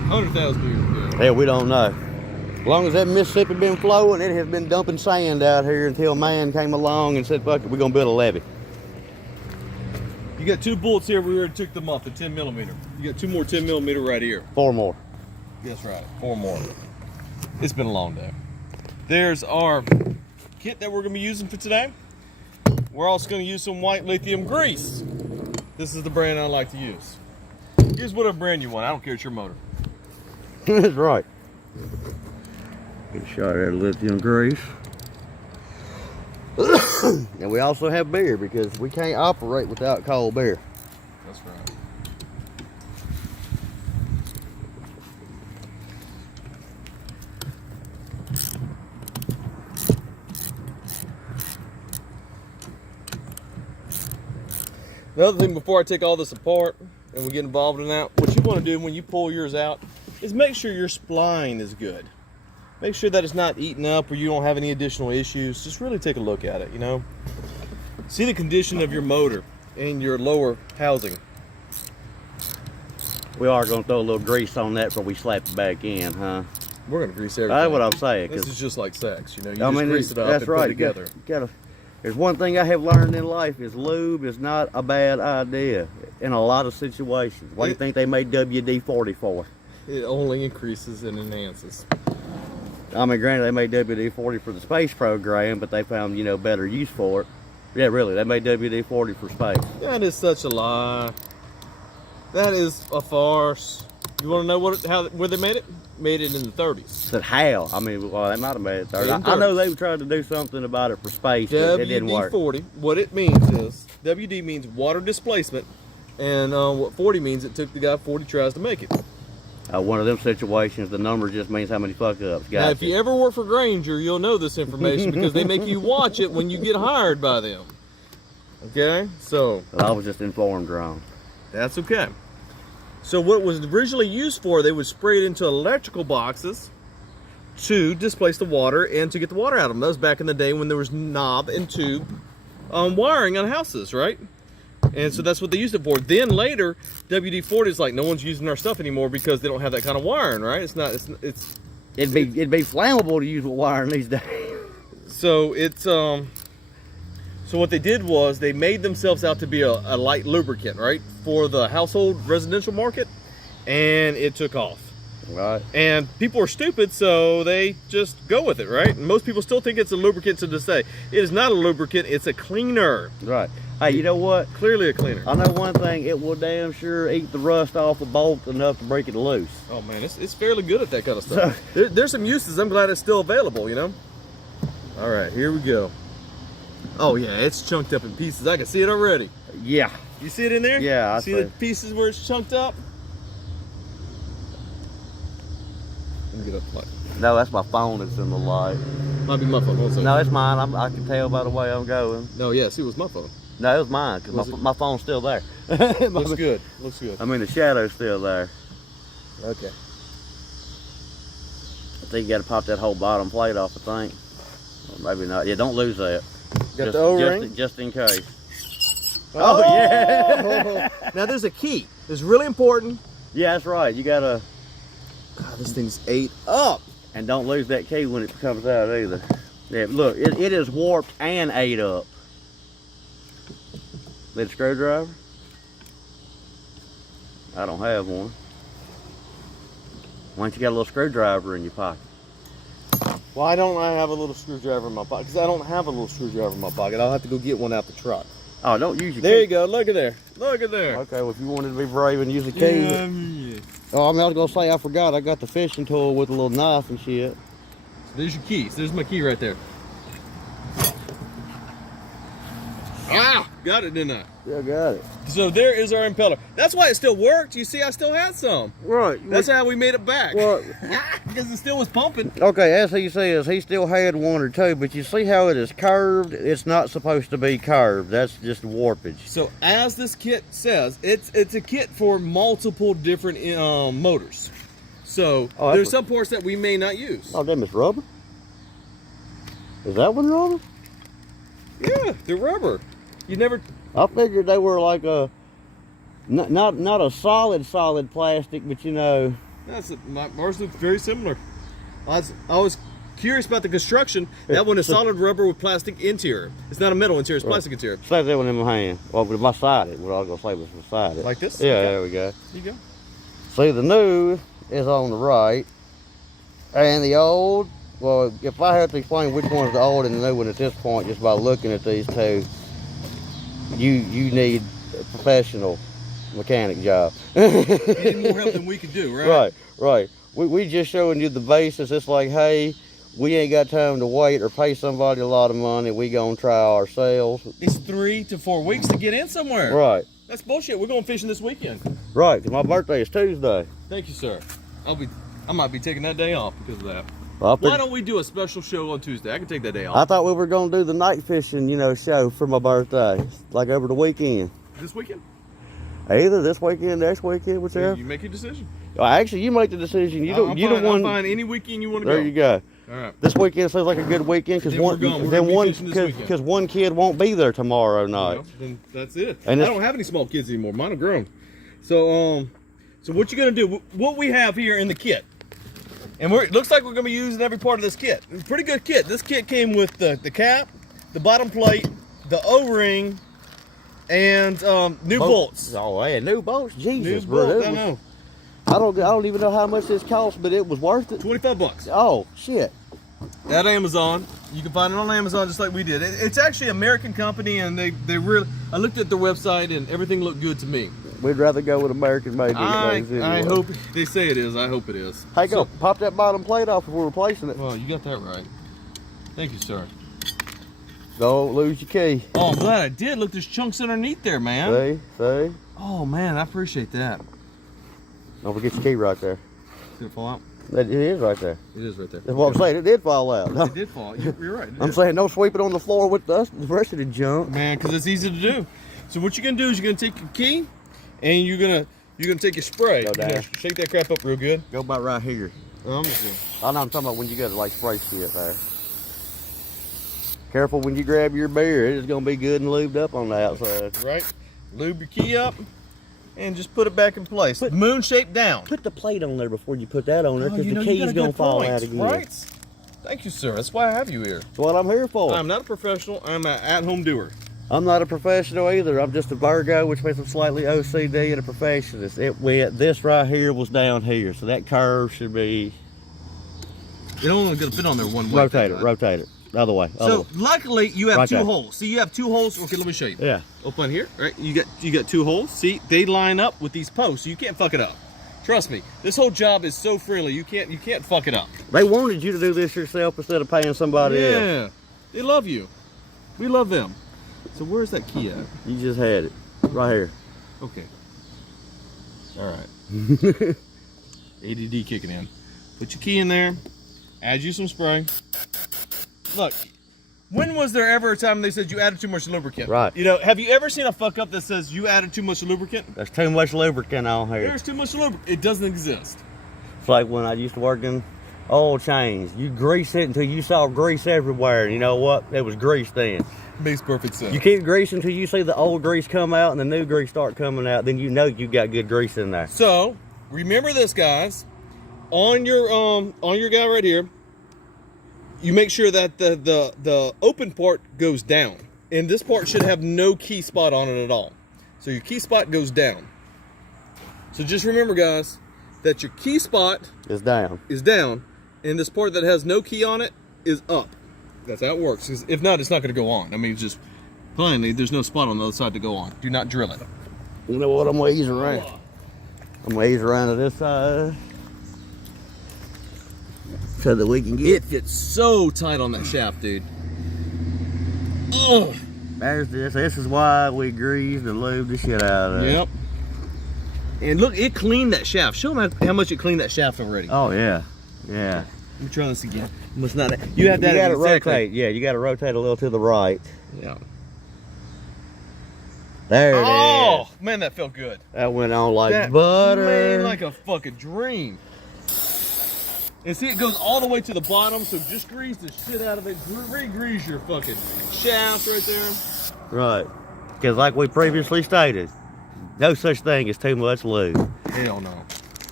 100,000 years ago. Hell, we don't know. As long as that Mississippi been flowing, it has been dumping sand out here until man came along and said, fuck it, we're gonna build a levee. You got 2 bullets here. We already took them off, the 10 millimeter. You got 2 more 10 millimeter right here. 4 more. That's right, 4 more. It's been a long day. There's our kit that we're gonna be using for today. We're also gonna use some white lithium grease. This is the brand I like to use. Here's whatever brand you want. I don't care, it's your motor. That's right. Get a shot at lithium grease. And we also have beer because we can't operate without cold beer. That's right. Another thing before I take all this apart and we get involved in that, what you want to do when you pull yours out is make sure your spline is good. Make sure that it's not eaten up or you don't have any additional issues. Just really take a look at it, you know. See the condition of your motor and your lower housing. We are going to throw a little grease on that before we slap it back in, huh? We're going to grease everything. That's what I'm saying. This is just like sex, you know. You I just mean, grease it up that's and right. put it together. There's one thing I have learned in life is lube is not a bad idea in a lot of situations. What do you think they made WD-40 for? It only increases and enhances. I mean, granted, they made WD-40 for the space program, but they found, you know, better use for it. Yeah, really, they made WD-40 for space. That is such a lie. That is a farce. You want to know where they made it? Made it in the 30s. Said how? I mean, well, they might have made it 30. I know they tried to do something about it for space, but it didn't work. WD-40, what it means is, WD means water displacement, and what 40 means, it took the guy 40 tries to make it. One of them situations, the number just means how many fuck-ups. Now, if you ever work for Granger, you'll know this information because they make you watch it when you get hired by them. Okay? So. Well, I was just informed wrong. That's okay. So what was originally used for, they would spray it into electrical boxes to displace the water and to get the water out of them. That was back in the day when there was knob and tube wiring on houses, right? And so that's what they used it for. Then later, WD-40 is like, no one's using our stuff anymore because they don't have that kind of wiring, right? It'd be flammable to use with wiring these days. So it's so what they did was they made themselves out to be a light lubricant, right, for the household residential market, and it took off. Right. And people are stupid, so they just go with it, right? And most people still think it's a lubricant to this day. It is not a lubricant, it's a cleaner. Right. Hey, you know what? Clearly a cleaner. I know one thing, it will damn sure eat the rust off a bolt enough to break it loose. Oh man, it's fairly good at that kind of stuff. There's some uses. I'm glad it's still available, you know? All right, here we go. Oh yeah, it's chunked up in pieces. I can see it already. Yeah. You see it in there? Yeah, I see the pieces where it's chunked up? Let me get up the light. No, that's my phone that's in the light. Might be my phone. No, it's mine. I can tell by the way I'm going. No, yeah, see, it was my phone. No, it was mine, because my phone's still there. Looks good. Looks good. I mean, the shadow's still there. Okay. I think you got to pop that whole bottom plate off, I think. Or maybe not. Yeah, don't lose that. Got the O-ring? Just in case. Oh, yeah! Now, there's a key. It's really important. Yeah, that's right. You got to... God, this thing's ate up. And don't lose that key when it comes out either. Yeah, look, it is warped and ate up. Need a screwdriver? I don't have one. Why don't you got a little screwdriver in your pocket? Why don't I have a little screwdriver in my pocket? Because I don't have a little screwdriver in my pocket. I'll have to go get one out the truck. Oh, don't use your key. There you go. Look at there. Look at there. Okay, well, if you wanted to be brave and use a key. Yeah. Oh, I mean, I was going to say, I forgot. I got the fishing tool with a little knife and shit. So there's your keys. There's my key right there. Ah! Got it, didn't I? Yeah, got it. So there is our impeller. That's why it still worked. You see, I still had some. Right. That's how we made it back. Well, because it still was pumping. okay, as he says, he still had one or two, but you see how it is curved? It's not supposed to be curved. That's just warpage. So as this kit says, it's a kit for multiple different motors. So there's some parts that we may not use. Oh, damn, it's rubber? Is that one rubber? Yeah, they're rubber. You never... I figured they were like a, not a solid plastic, but you know, Ours looks very similar. I was curious about the construction. That one is solid rubber with plastic interior. It's not a metal interior, it's plastic interior. It's like that one in my hand. Well, with my side, what I was gonna say was beside it. Like this? Yeah, Okay. there we go. There you go. See, the new is on the right, and the old. Well, if I have to explain which one's the old and the new one at this point, just by looking at these two, you need a professional mechanic job. You need more help than we could do, right? Right. We just showing you the basis. It's like, hey, we ain't got time to wait or pay somebody a lot of money. We gonna try ourselves. It's 3 to 4 weeks to get in somewhere. Right. That's bullshit. We're going fishing this weekend. Right, 'cause my birthday is Tuesday. Thank you, sir. I might be taking that day off because of that. Well, Why don't we do a special show on Tuesday? I can take that day I off. thought we were gonna do the night fishing, show for my birthday, like over the weekend. This weekend? Either this weekend, next weekend, whichever. You make your decision. Well, actually, you make the decision. You don't. You the one. I'm fine any weekend you want to go. There you go. All right. This weekend sounds like a good weekend because Then we're gone. We're gonna be fishing this weekend. one kid won't be there tomorrow night. Well, then that's it. And I don't have any small kids anymore. Mine are grown. So what you're gonna do? What we have here in the kit, and it looks like we're gonna be using every part of this kit. It's a pretty good kit. This kit came with the cap, the bottom plate, the O-ring, and new bolts. Oh, yeah, new bolts. Jesus, New bro. bolts. that I was- know. I don't even know how much this cost, but it was worth it. $25. Oh shit. At Amazon. You can find it on Amazon just like we did. It's actually an American company, and they really. I looked at their website and everything looked good to me. We'd rather go with American made I things anyway. hope they say it is. I hope it is. Hey, go pop that bottom plate off if we're replacing it. Well, you got that right. Thank you, sir. Don't lose your key. Oh, I'm glad I did. Look, there's chunks underneath there, man. See? Oh man, I appreciate that. Don't forget your key right there. Did it fall out? It is right there. It is right there. That's what I'm saying. It did fall out. It did fall. You're right. I'm saying don't sweep it on the floor with the rest of the junk. Man, because it's easy to do. So what you're gonna do is you're gonna take your key, and you're gonna take your spray. Go down. Shake that crap up real good. Go about right here. I'm I know I'm talking about when you got to like spray shit there. Careful when you grab your beer. It's gonna be good and lubed up on the outside. right. Lube your key up, and just put it back in place. Moon shape down. Put the plate on there before you put that on there, because you the got key a is gonna good fall point, out again. Right. Thank you, sir. That's why I have you here. That's what I'm here for. I'm not a professional. I'm an at-home doer. I'm not a professional either. I'm just a Virgo, which means I'm slightly OCD and a perfectionist. This right here was down here, so that curve should be. It only gonna fit on there one way. Rotate it. The other way. So luckily you have Right two there. holes. See, you have two holes. Okay, let me show you. Yeah. Up on here, right? You got two holes. See, they line up with these posts, so you can't fuck it up. Trust me, this whole job is so friendly. You can't fuck it up. They wanted you to do this yourself instead of paying somebody else. Yeah, they love you. We love them. So where's that key at? You just had it right here. Okay. All right. ADD kicking in. Put your key in there. Add you some spray. Look, when was there ever a time they said you added too much lubricant? Right. You know, have you ever seen a fuck up that says you added too much lubricant? There's too much lubricant on here. There's too much lubricant. It doesn't exist. It's like when I used to work in oil change. You grease it until you saw grease everywhere. And you know what? It was grease then. Makes perfect sense. You keep greasing until you see the old grease come out and the new grease start coming out. Then you know you got good grease in there. So remember this, guys. On your guy right here, you make sure that the open part goes down, and this part should have no key spot on it at all. So your key spot goes down. So just remember, guys, that your key spot It's down. is down, and this part that has no key on it is up. That's how it works. 'Cause if not, it's not going to go on. I mean, just plainly, there's no spot on the other side to go on. Do not drill it. You know what? I'm gonna ease around. I'm gonna ease around to this side so that we can get. It fits so tight on that shaft, dude. Ugh. There's this. This is why we greased and lubed the shit out of it. Yep. And look, it cleaned that shaft. Show them how much it cleaned that shaft already. Oh yeah, yeah. Let me try this again. Must not. You have that. You gotta exactly. rotate. Yeah, you gotta rotate a little to the right. Yeah. There it is. Oh man, that felt good. That went on like That butter. Man, like a fucking dream. And see, it goes all the way to the bottom, so just grease the shit out of it. Re-grease your fucking shaft right there. Right. Because like we previously stated, no such thing as too much lube. Hell no.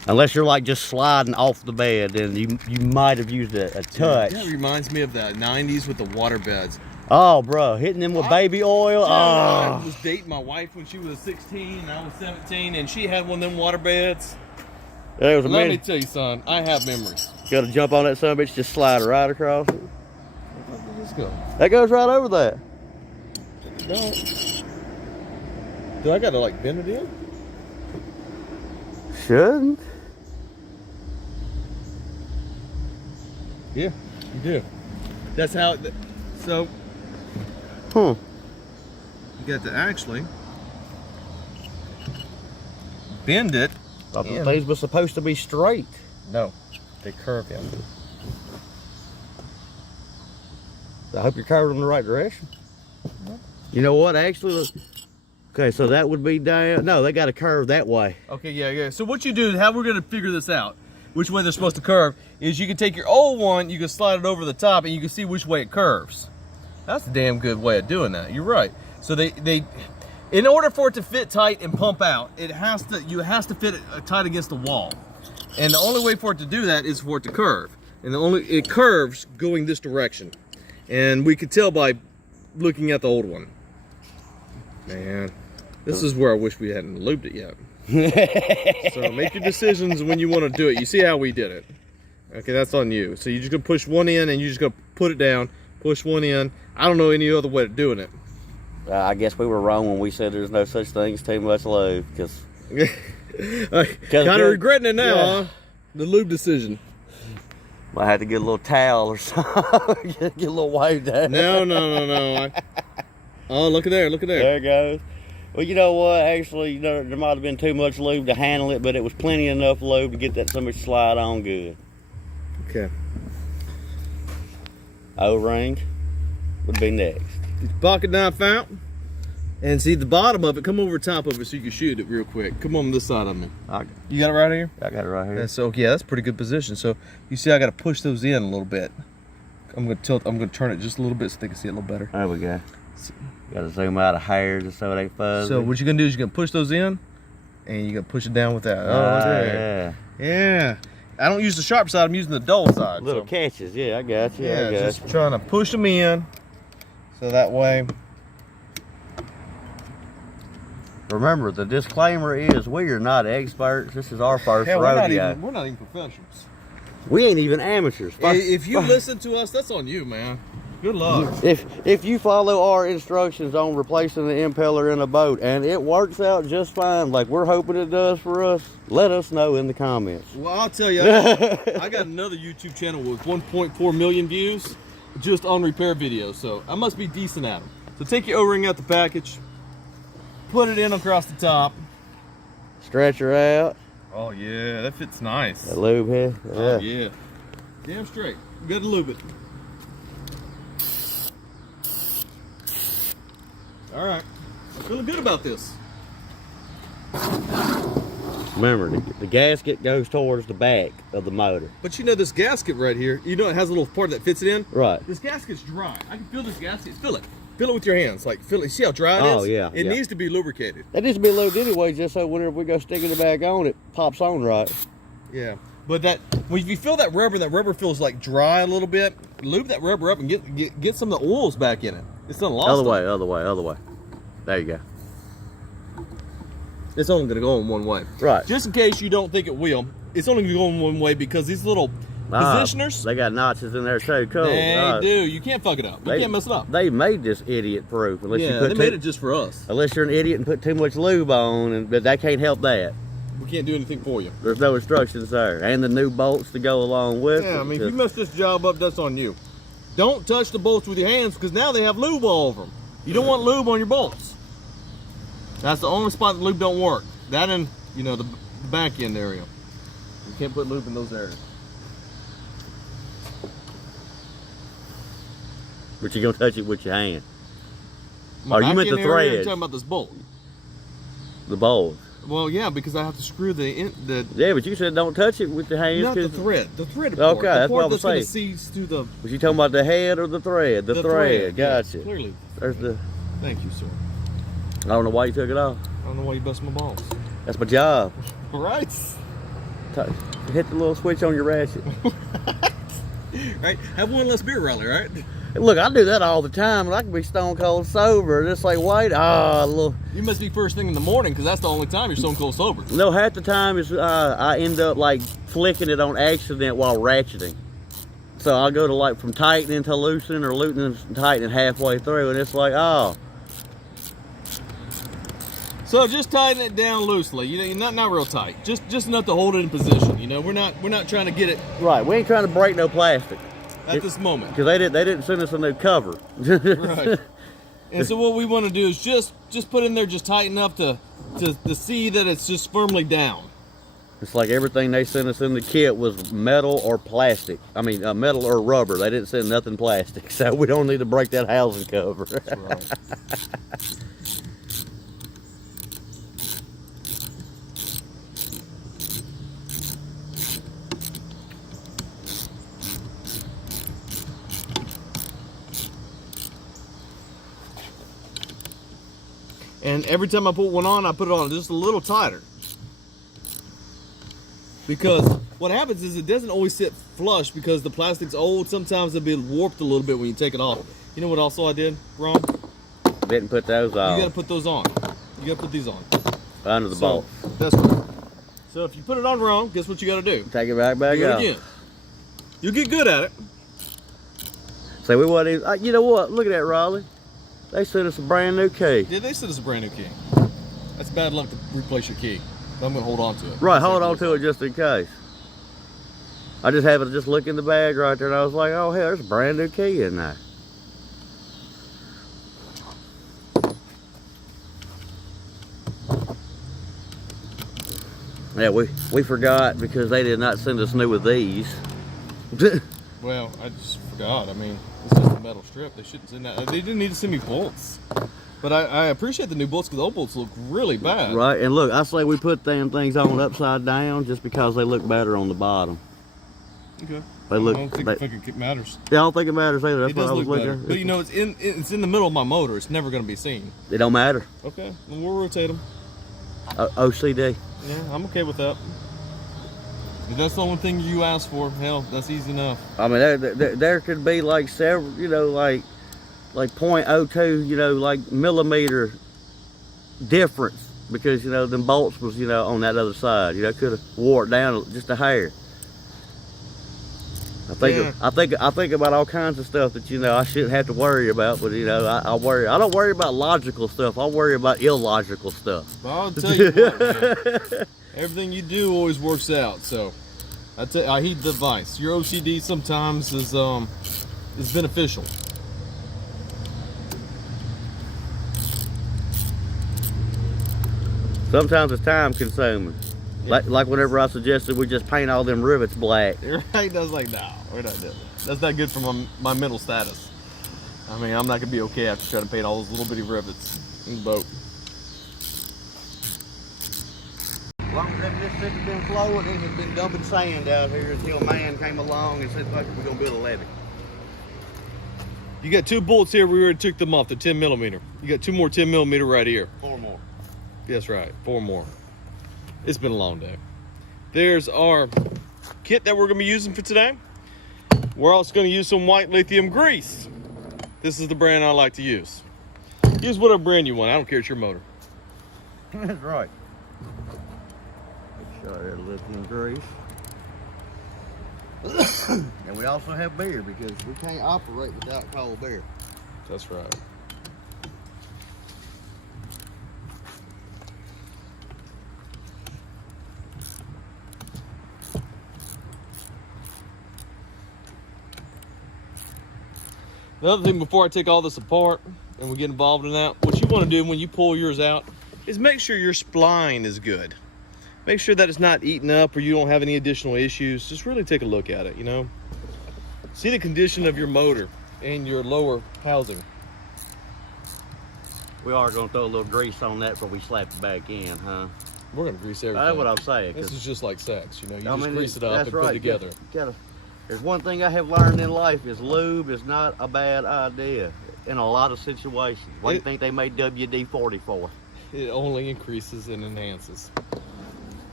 Unless you're like just sliding off the bed, then you might have used a touch. That reminds me of the 90s with the water beds. Oh, bro, hitting them with baby oil. Dude, I Oh, was dating my wife when she was 16 and I was 17, and she had one of them water beds. there was a Let me minute. tell you, son, I have memories. Got to jump on that son of a bitch, just slide right across it. Let's go. That goes right over that. Do I gotta like bend it in? Shouldn't. Yeah, you do. That's how. So Hmm. you got to actually bend it. Thought the in. things were supposed to be straight. No, they curve in. I hope you're curved in the right direction. You know what? Actually, look. Okay, so that would be down. No, they got to curve that way. Okay, yeah. So what you do, how we're gonna figure this out, which way they're supposed to curve, is you can take your old one, you can slide it over the top, and you can see which way it curves. That's a damn good way of doing that. You're right. So they in order for it to fit tight and pump out, it has to fit it tight against the wall. And the only way for it to do that is for it to curve. And it curves going this direction. And we could tell by looking at the old one. Man, this is where I wish we hadn't lubed it yet. So make your decisions when you want to do it. You see how we did it. Okay, that's on you. So you're just gonna push one in and you're just gonna put it down, push one in. I don't know any other way of doing it. I guess we were wrong when we said there's no such thing as too much lube, because Kind of regretting it now, huh? The lube decision. Might have to get a little towel or something. Get a little wave down. No. Oh, look at there, look at there. There it goes. Well, you know what? Actually, you know, there might have been too much lube to handle it, but it was plenty enough lube to get that so much slide on good. Okay. O-ring would be next. Get your pocket knife out. And see the bottom of it, come over top of it so you can shoot it real quick. Come on this side of me. You got it right here? I got it right here. Yeah, so yeah, that's a pretty good position. So you see I gotta push those in a little bit. I'm gonna turn it just a little bit so they can see it a little better. There we go. Got to zoom out a hair just so it ain't fuzzy. So what you're gonna do is you're gonna push those in and you're gonna push it down with that. Oh, there. Yeah. I don't use the sharp side, I'm using the dull side. Little catches, yeah, I got you. Yeah, I got just you. trying to push them in so that way. Remember, the disclaimer is we are not experts. This is our first Hell, rodeo. we're not even professionals. We ain't even amateurs. If you listen to us, that's on you, man. Good luck. If you follow our instructions on replacing the impeller in a boat and it works out just fine, like we're hoping it does for us, let us know in the comments. Well, I'll tell you, I got another YouTube channel with 1.4 million views just on repair videos, so I must be decent at them. So take your O-ring out the package, put it in across the top. Stretch her out. Oh yeah, that fits nice. That lube head. Yeah. Oh yeah. Damn straight. You gotta lube it. All right. I'm feeling good about this. Remember, the gasket goes towards the back of the motor. But you know this gasket right here, you know it has a little part that fits it in? Right. This gasket's dry. I can feel this gasket. Feel it. Feel it with your hands. Like, feel it. See how dry it is? Oh, yeah. It needs to be lubricated. That needs to be lubed anyway, just so whenever we go sticking it back on, it pops on right. Yeah. But that, when you feel that rubber feels like dry a little bit, lube that rubber up and get some of the oils back in it. It's not lost. Other way. There you go. It's only going to go in one way. Right. Just in case you don't think it will, it's only going to go in one way because these little positioners, they got notches in there too. Cool. they do. You can't fuck it up. You can't mess it up. They made this idiot proof. Unless you put they made it just for us. Unless you're an idiot and put too much lube on, but they can't help that. We can't do anything for you. There's no instructions there. And the new bolts to go along with it. Yeah, I mean, if you mess this job up, that's on you. Don't touch the bolts with your hands because now they have lube all over them. You don't want lube on your bolts. That's the only spot that lube don't work. That and, you know, the back end area. You can't put lube in those areas. But you're gonna touch it with your hand. My Oh, you back meant end the area, you're threads. talking about this bolt. The bolt. Well, yeah, because I have to screw the Yeah, but you said don't touch it with your hands. not the 'cause- thread. The thread Okay, part. The that's what I part was that's going to saying. see through the Was you talking about the head or the thread? The thread. yeah, Gotcha. clearly. There's the. Thank you, sir. I don't know why you took it off. I don't know why you bust my balls. That's my job. Right. hit the little switch on your ratchet. Right? Have one less beer rally, right? Look, I do that all the time, and I can be stone cold sober. Just like, wait, little. You must be first thing in the morning, because that's the only time you're stone cold sober. No, half the time is I end up like flicking it on accident while ratcheting. So I'll go to like from tightening to loosening or loosening and tightening halfway through, and it's like, oh. So just tighten it down loosely. You know, not real tight. Just enough to hold it in position. You know, we're not trying to get it right. We ain't trying to break no plastic at this moment, because they didn't send us a new cover. Right. And so what we want to do is just put in there, just tighten up to see that it's just firmly down. It's like everything they sent us in the kit was metal or plastic. I mean, metal or rubber. They didn't send nothing plastic, so we don't need to break that housing cover. Right. And every time I put one on, I put it on just a little tighter. Because what happens is it doesn't always sit flush because the plastic's old. Sometimes it'll be warped a little bit when you take it off. You know what also I did wrong? Didn't put those on. You gotta put those on. You gotta put these on. Under the bolt. That's right. So if you put it on wrong, guess what you gotta do? Take it back do it out. again. You'll get good at it. So we wasn't even, you know what? Look at that, Raleigh. They sent us a brand new key. Yeah, they sent us a brand new key. That's bad luck to replace your key. But I'm gonna hold on to it. Right, hold on to it just in case. I just happened to just look in the bag right there and I was like, oh hell, there's a brand new key in there. Yeah, we forgot because they did not send us new with these. Well, I just forgot. I mean, it's just a metal strip. They shouldn't send that. They didn't need to send me bolts. But I appreciate the new bolts because the old bolts look really bad. Right, and look, I say we put them things on upside down just because they look better on the bottom. Okay. They look. I don't think it matters. Yeah, I don't think it matters either. That's It does what I was look looking better. at. But you know, it's in the middle of my motor. It's never going to be seen. It don't matter. Okay, then we'll rotate them. OCD. Yeah, I'm okay with that. If that's the only thing you asked for, hell, that's easy enough. I mean, there could be like several, you know, like 0.02, you know, like millimeter difference because, you know, them bolts was, you know, on that other side. You know, could have wore it down just a hair. I think about all kinds of stuff that, you know, I shouldn't have to worry about, but, you know, I don't worry about logical stuff. I worry about illogical stuff. Well, I'll tell you what, man. Everything you do always works out. So I heed the advice. Your OCD sometimes is beneficial. Sometimes it's time consuming. Yeah. Like whenever I suggested we just paint all them rivets black. Right? That's like, no, we're not doing that. That's not good for my mental status. I mean, I'm not gonna be okay after trying to paint all those little bitty rivets in the boat. As long as that Mississippi's been flowing, it has been dumping sand out here until a man came along and said, fuck it, we're gonna build a levee. You got two bolts here. We already took them off, the 10 millimeter. You got two more 10 millimeter right here. 4 more. That's right, 4 more. It's been a long day. There's our kit that we're gonna be using for today. We're also gonna use some white lithium grease. This is the brand I like to use. Use whatever brand you want. I don't care, it's your motor. That's right. Shot at lithium grease. And we also have beer because we can't operate without cold beer. That's right. The other thing before I take all this apart and we get involved in that, what you want to do when you pull yours out is make sure your spline is good. Make sure that it's not eaten up or you don't have any additional issues. Just really take a look at it, you know. See the condition of your motor and your lower housing. We are going to throw a little grease on that before we slap it back in, huh? We're going to grease everything. That's what I'm saying. This is just like sex, you know. You I just mean, grease it up and put it together. There's one thing I have learned in life is lube is not a bad idea in a lot of situations. What do you think they made WD-40 for? It only increases and enhances.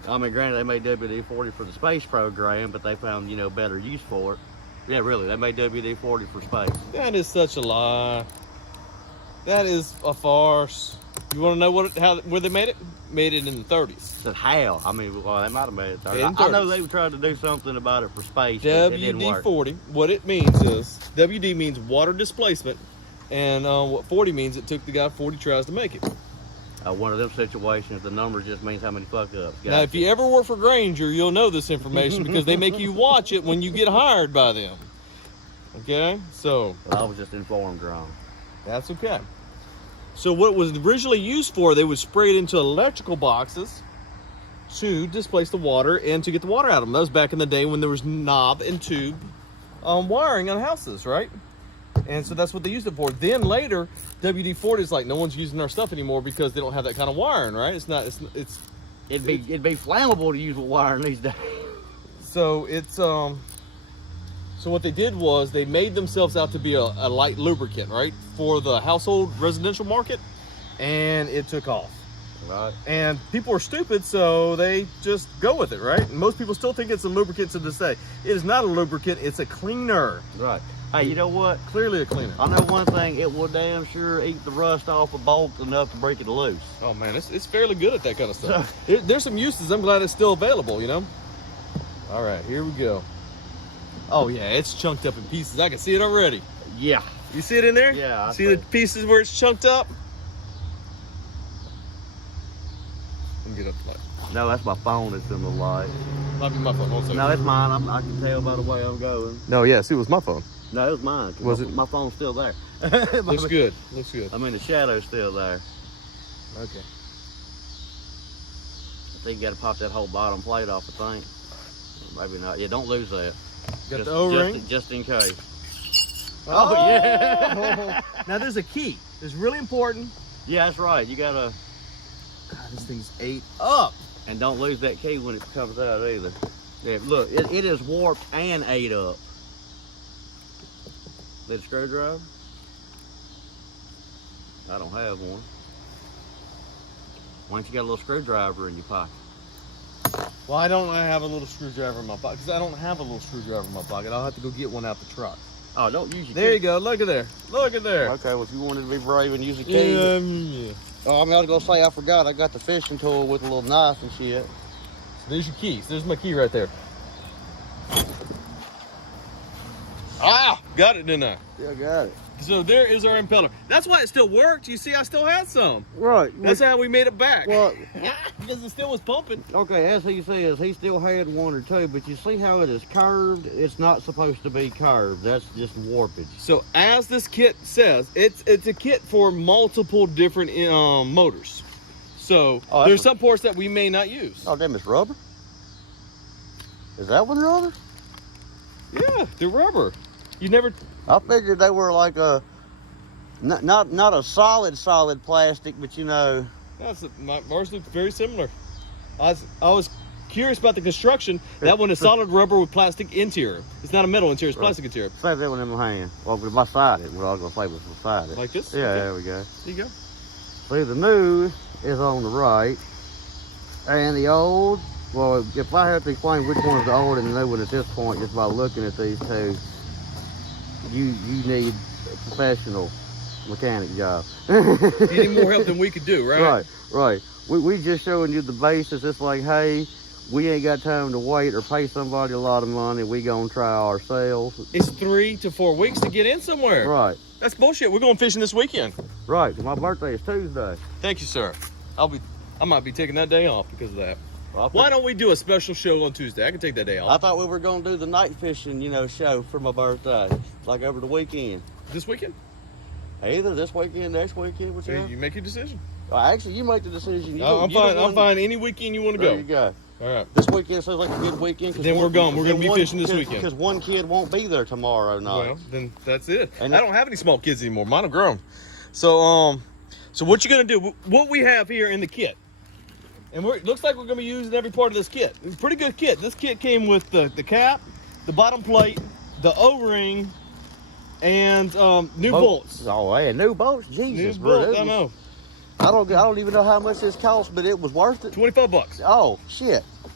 I mean, granted, they made WD-40 for the space program, but they found, you know, better use for it. Yeah, really, they made WD-40 for space. That is such a lie. That is a farce. You want to know where they made it? Made it in the 30s. Said how? I mean, well, they might have made it 30. In I know 30s. they were trying to do something about it for space, but it didn't work. WD-40, what it means is, WD means water displacement, and what 40 means, it took the guy 40 tries to make it. One of them situations, the number just means how many fuck-ups. Now, if you ever work for Grainger, you'll know this information because they make you watch it when you get hired by them. Okay? So, Well, I was just informed wrong. that's okay. So what it was originally used for, they would spray it into electrical boxes to displace the water and to get the water out of them. That was back in the day when there was knob and tube wiring on houses, right? And so that's what they used it for. Then later, WD-40 is like, no one's using our stuff anymore because they don't have that kind of wiring, right? It'd be flammable to use with wiring these days. So it's so what they did was they made themselves out to be a light lubricant, right, for the household residential market, and it took off. Right. And people are stupid, so they just go with it, right? And most people still think it's a lubricant to this day. It is not a lubricant, it's a cleaner. Right. Hey, you know what? Clearly a cleaner. I know one thing, it will damn sure eat the rust off a bolt enough to break it loose. Oh man, it's fairly good at that kind of stuff. There's some uses. I'm glad it's still available, you know? All right, here we go. Oh yeah, it's chunked up in pieces. I can see it already. Yeah. You see it in there? Yeah. See the pieces where it's chunked up? Let me get up the light. No, that's my phone that's in the light. Might be my phone. Hold on a second. No, that's mine. I can tell by the way I'm going. No, yeah, see, it was my phone. No, it was mine. Was it? My phone's still there. Looks good. Looks good. I mean, the shadow's still there. Okay. I think you got to pop that whole bottom plate off, I think. Maybe not. Yeah, don't lose that. Got the O-ring. Just in case. Oh, yeah. Now there's a key. It's really important. Yeah, that's right. You got to... God, this thing's ate up. And don't lose that key when it comes out either. Yeah, look, it is warped and ate up. Need a screwdriver? I don't have one. Why don't you got a little screwdriver in your pocket? Why don't I have a little screwdriver in my pocket? Because I don't have a little screwdriver in my pocket. I'll have to go get one out the truck. Oh, don't use your There key. you go. Look at there. Look at there. Okay, well, if you wanted to be brave and use a key. Yeah. Oh, I mean, I was going to say, I forgot. I got the fishing tool with a little knife and shit. There's your keys. There's my key right there. Ah! Got it, didn't I? Yeah, I got it. So there is our impeller. That's why it still worked. You see, I still had some. Right. That's how we made it back. Well, Because it still was pumping. okay, as he says, he still had one or two, but you see how it is curved? It's not supposed to be curved. That's just warpage. So as this kit says, it's a kit for multiple different motors. So there's some ports that we may not use. Oh, damn, it's rubber? Is that one rubber? Yeah, they're rubber. You never... I figured they were like a, not a solid plastic, but you know. Ours look very similar. I was curious about the construction. That one is solid rubber with plastic interior. It's not a metal interior, it's plastic interior. Save that one in my hand. Well, with my side, what I was going to say was beside it. Like this? Yeah, Okay. there we go. There you go. See, the new is on the right, and the old, well, if I have to explain which one is the old and the new one at this point, just by looking at these two, you need a professional mechanic job. You need more help than we could do, right? Right. We just showing you the basis. It's like, hey, we ain't got time to wait or pay somebody a lot of money. We gonna try ourselves. It's 3 to 4 weeks to get in somewhere. Right. That's bullshit. We're going fishing this weekend. Right. My birthday is Tuesday. Thank you, sir. I might be taking that day off because of that. Well, Why don't we do a special show on Tuesday? I can take that day I off. thought we were gonna do the night fishing, show for my birthday, like over the weekend. This weekend? Either this weekend, next weekend, whichever. You make your decision. Well, actually, you make the decision. I'm fine any weekend you want to There go. you go. All right. This weekend sounds like a good weekend. Then we're gone. We're going to be fishing this weekend. Because one kid won't be there tomorrow night. Well, then that's it. And I don't have any small kids anymore. Mine are grown. So what you're going to do, what we have here in the kit, and it looks like we're going to be using every part of this kit. It's a pretty good kit. This kit came with the cap, the bottom plate, the O-ring, and new bolts. Oh, yeah, new bolts? Jesus, New bro. bolts, I know. I don't even know how much this cost, but it was worth it. 25 bucks. Oh, shit.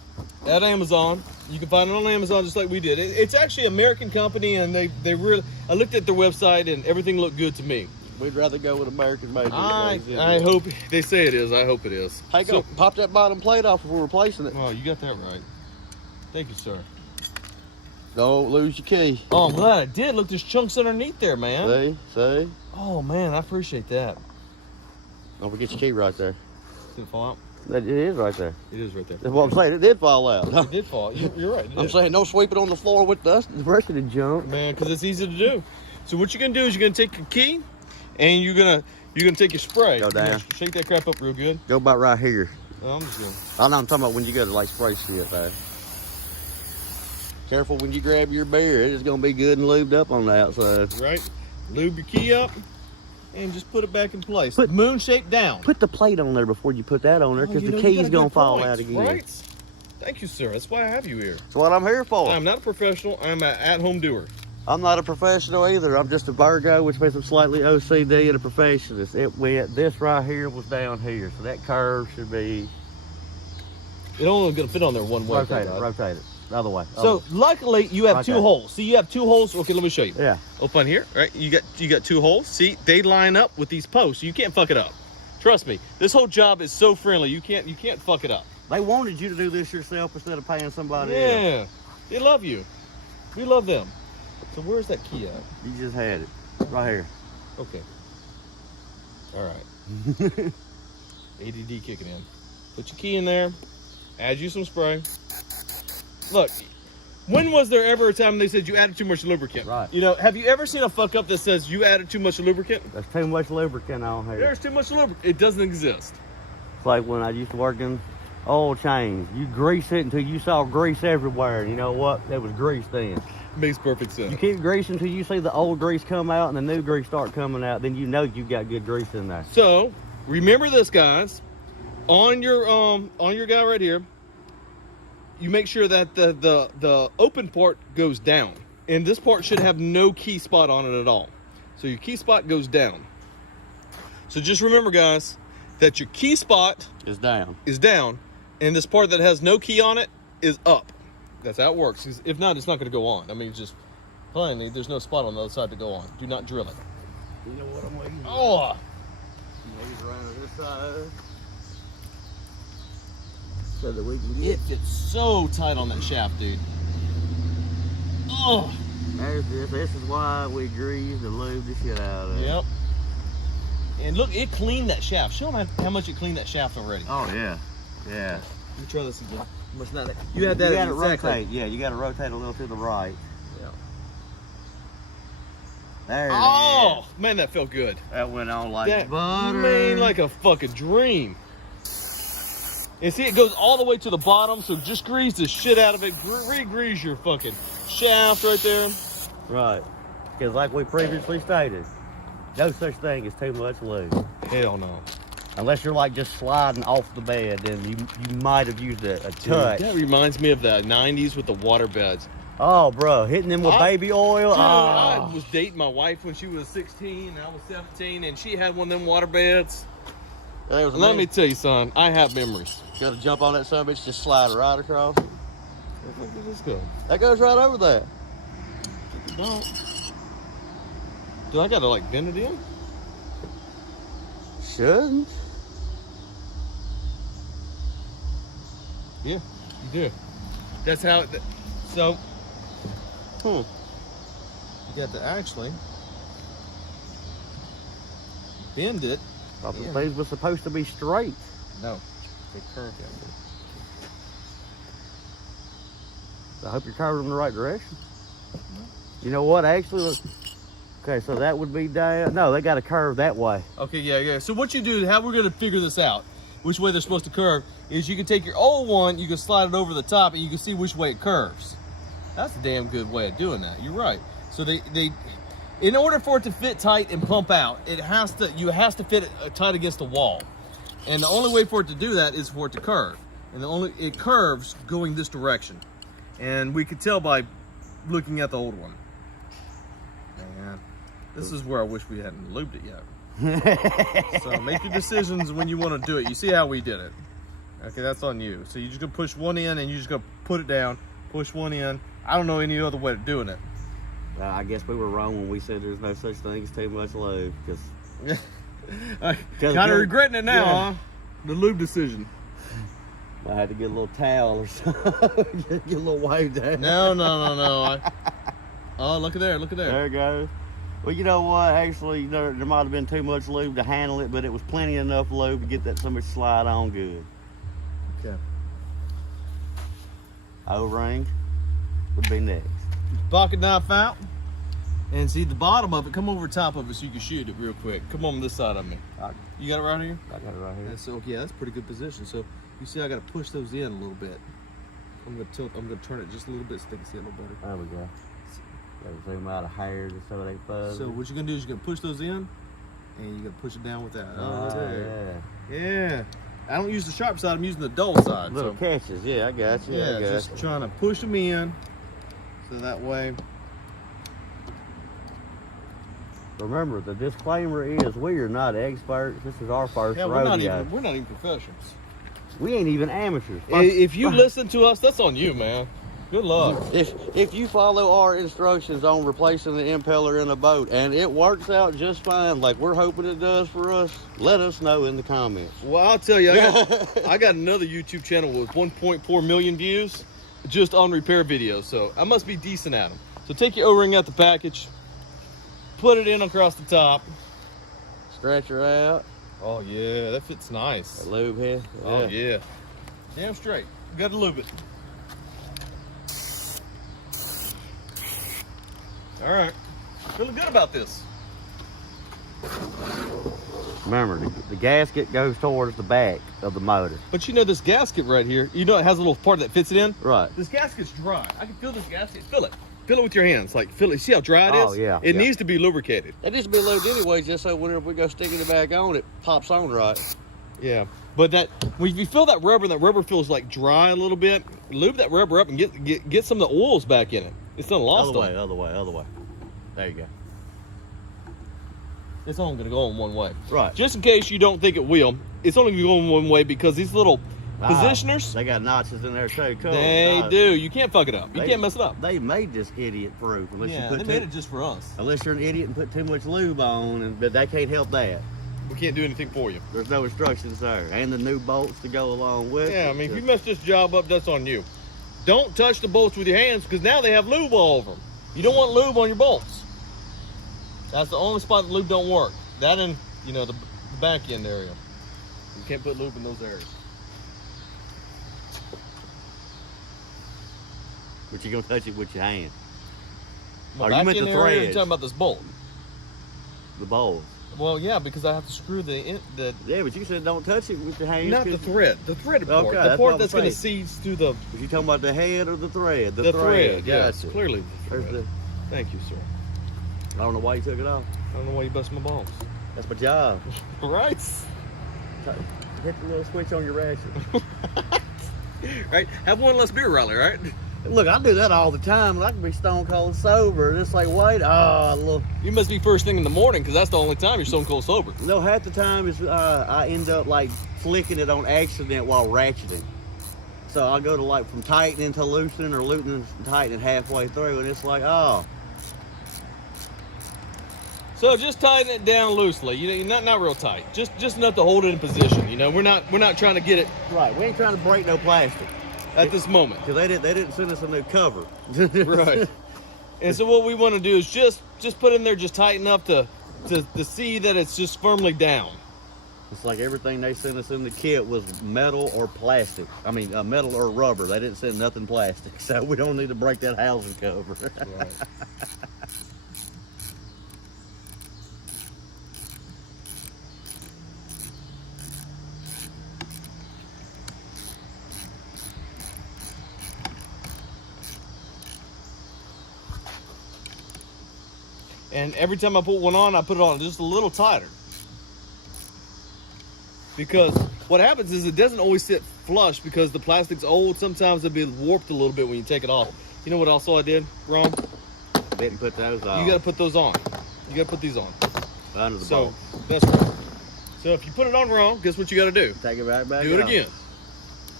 at Amazon. You can find it on Amazon just like we did. It's actually an American company, and they really. I looked at their website and everything looked good to me. We'd rather go with American made. I hope they say it is. I hope it is. Hey, go pop that bottom plate off if we're replacing it. Oh, you got that right. Thank you, sir. Don't lose your key. Oh, I'm glad I did. Look, there's chunks underneath there, man. See? Oh man, I appreciate that. Don't forget your key right there. Did it fall out? It is right there. It is right there. That's what I'm saying. It did fall out. It did fall. You're right. I'm saying don't sweep it on the floor with the rest of the junk. Man, because it's easy to do. So what you're gonna do is you're gonna take your key, and you're gonna take your spray. Go down. Shake that crap up real good. Go about right here. Oh, I'm just gonna. I know I'm talking about when you go to like spray shit, man. Careful when you grab your beer. It is gonna be good and lubed up on the outside. Right. Lube your key up, and just put it back in place. Moon shape down. Put the plate on there before you put that on there, because the key's gonna fall out again. Right. Thank you, sir. That's why I have you here. That's what I'm here for. I'm not a professional. I'm an at-home doer. I'm not a professional either. I'm just a Virgo, which means I'm slightly OCD and a perfectionist. This right here was down here, so that curve should be. It only gonna fit on there one way. Rotate it. The other way. So luckily you have two holes. See, you have two holes. Okay, let me show you. Yeah. Open here, right? You got two holes. See, they line up with these posts. You can't fuck it up. Trust me. This whole job is so friendly. You can't fuck it up. They wanted you to do this yourself instead of paying somebody else. Yeah. They love you. We love them. So where's that key at? You just had it. Right here. Okay. All right. ADD kicking in. Put your key in there. Add you some spray. Look, when was there ever a time they said you added too much lubricant? Right. You know, have you ever seen a fuck up that says you added too much lubricant? There's too much lubricant on here. There's too much lubricant. It doesn't exist. It's like when I used to work in oil change. You grease it until you saw grease everywhere. And you know what? That was grease then. Makes perfect sense. You keep greasing until you see the old grease come out and the new grease start coming out. Then you know you got good grease in there. So remember this, guys. On your guy right here, you make sure that the open part goes down, and this part should have no key spot on it at all. So your key spot goes down. So just remember, guys, that your key spot is down, and this part that has no key on it is up. That's how it works. 'Cause if not, it's not going to go on. I mean, just plainly, there's no spot on the other side to go on. Do not drill it. You know what I'm waiting for? Oh! Around this side. So that we can get It fits so tight on that shaft, dude. Oh! This is why we greased and lubed the shit out of it. Yep. And look, it cleaned that shaft. Show them how much it cleaned that shaft already. Oh, yeah. Yeah. Let me try this again. You had that You got to exactly. rotate. Yeah, you got to rotate a little to the right. Yeah. There it Oh, is. man, that felt good. That went on like That butter. man, like a fucking dream. And see, it goes all the way to the bottom, so just grease the shit out of it. Re-grease your fucking shaft right there. Right. Because like we previously stated, no such thing as too much lube. Hell no. Unless you're like just sliding off the bed, then you might have used a touch. Dude, that reminds me of the 90s with the water beds. Oh, bro, hitting them with baby oil. Dude, Oh. I was dating my wife when she was 16 and I was 17, and she had one of them water beds. Let me tell you, son, I have memories. Got to jump on that son of a bitch, just slide right across. Look at this go. That goes right over there. No. Do I gotta like bend it in? Shouldn't. Yeah, you do. That's how it. So, you got to actually bend it. Thought the things were supposed to be straight. No, they curve out there. I hope you're curved in the right direction. You know what? Actually, look. Okay, so that would be down. No, they got to curve that way. Okay, yeah. So what you do, how we're gonna figure this out, which way they're supposed to curve, is you can take your old one, you can slide it over the top, and you can see which way it curves. That's a damn good way of doing that. You're right. So they in order for it to fit tight and pump out, you has to fit it tight against the wall. And the only way for it to do that is for it to curve. And it curves going this direction. And we could tell by looking at the old one. Man, this is where I wish we hadn't lubed it yet. So make your decisions when you want to do it. You see how we did it. Okay, that's on you. So you're just gonna push one in and you're just gonna put it down, push one in. I don't know any other way of doing it. I guess we were wrong when we said there's no such thing as too much lube, because Kind of regretting it now, yeah. huh? The lube decision. I had to get a little towel or something. Get a little wave down. No. Oh, look at there, look at there. There it goes. Well, you know what? Actually, there might have been too much lube to handle it, but it was plenty enough lube to get that so much slide on good. Okay. O-ring would be next. Pocket knife out. And see the bottom of it, come over top of it so you can shoot it real quick. Come on this side of me. You got it right here? I got it right here. And so, yeah, that's pretty good position. So you see I got to push those in a little bit. I'm going to turn it just a little bit so they can see it a little better. There we go. Gotta zoom out a hair just so it ain't fuzzy. So what you're going to do is you're going to push those in and you're going to push it down with that. Oh, there. Yeah. I don't use the sharp side, I'm using the dull side. Little catches, yeah, I got you. Yeah, just trying to push them in so that way. Remember, the disclaimer is we are not experts. This is our first rodeo. We're not even professionals. We ain't even amateurs. If you listen to us, that's on you, man. Good luck. If you follow our instructions on replacing the impeller in a boat and it works out just fine, like we're hoping it does for us, let us know in the comments. Well, I'll tell you, I got another YouTube channel with 1.4 million views just on repair videos, so I must be decent at them. So take your O-ring out the package, put it in across the top. Stretch her out. Oh yeah, that fits nice. The lube here. Yeah. Oh yeah. Damn straight. Got to lube it. All right. Feeling good about this. Remember, the gasket goes towards the back of the motor. But you know this gasket right here, you know it has a little part that fits it in? Right. This gasket's dry. I can feel this gasket. Feel it. Feel it with your hands. Like, feel it. See how dry it is? Oh, yeah. It needs to be lubricated. It needs to be lubed anyway, just so whenever we go sticking it back on, it pops on right. Yeah. But that, when you feel that rubber feels like dry a little bit, lube that rubber up and get some of the oils back in it. It's not lost on it. Other way. There you go. It's only going to go in one way. Right. Just in case you don't think it will, it's only going to go in one way because these little positioners, they got notches in there too. Cool. they do. You can't fuck it up. You can't mess it up. They made this idiot proof. Yeah, they made it just for us. Unless you're an idiot and put too much lube on, but they can't help that. We can't do anything for you. There's no instructions there. And the new bolts to go along with it. Yeah, I mean, if you mess this job up, that's on you. Don't touch the bolts with your hands because now they have lube all over them. You don't want lube on your bolts. That's the only spot that lube don't work. That and, you know, the back end area. You can't put lube in those areas. But you're going to touch it with your hand. Well, you meant the area, you're threads. talking about this bolt. The bolts. Well, yeah, because I have to screw the Yeah, but you said don't touch it with your hands. not the thread, the threaded part. Okay, the part that's going to seize through the... Was you talking about the head or the thread? The thread, yes, Gotcha. clearly the There's thread. Thank you, sir. I don't know why you took it off. I don't know why you bust my balls. That's my job. Right? Hit the little switch on your ratchet. Right? Have one less beer rally, right? Look, I do that all the time. I can be stone cold sober. And it's like, wait, look. You must be first thing in the morning because that's the only time you're stone cold sober. No, half the time is I end up like flicking it on accident while ratcheting. So I go to like from tightening to loosening or loosening to tightening halfway through, and it's like, oh. So just tighten it down loosely. You know, not real tight. Just enough to hold it in position. You know, we're not trying to get it Right, we ain't trying to break no plastic. at this moment. Because they didn't send us a new cover. Right. And so what we want to do is just put in there, just tight enough to see that it's just firmly down. It's like everything they sent us in the kit was metal or plastic. I mean, metal or rubber. They didn't send nothing plastic. So we don't need to break that housing cover. Right. And every time I put one on, I put it on just a little tighter. Because what happens is it doesn't always sit flush because the plastic's old. Sometimes it'll be warped a little bit when you take it off. You know what also I did, Ron? Didn't put those on. You got to put those on. You got to put these on. Under the So bolt. that's right. So if you put it on wrong, guess what you got to do? Take it right back Do it off. again.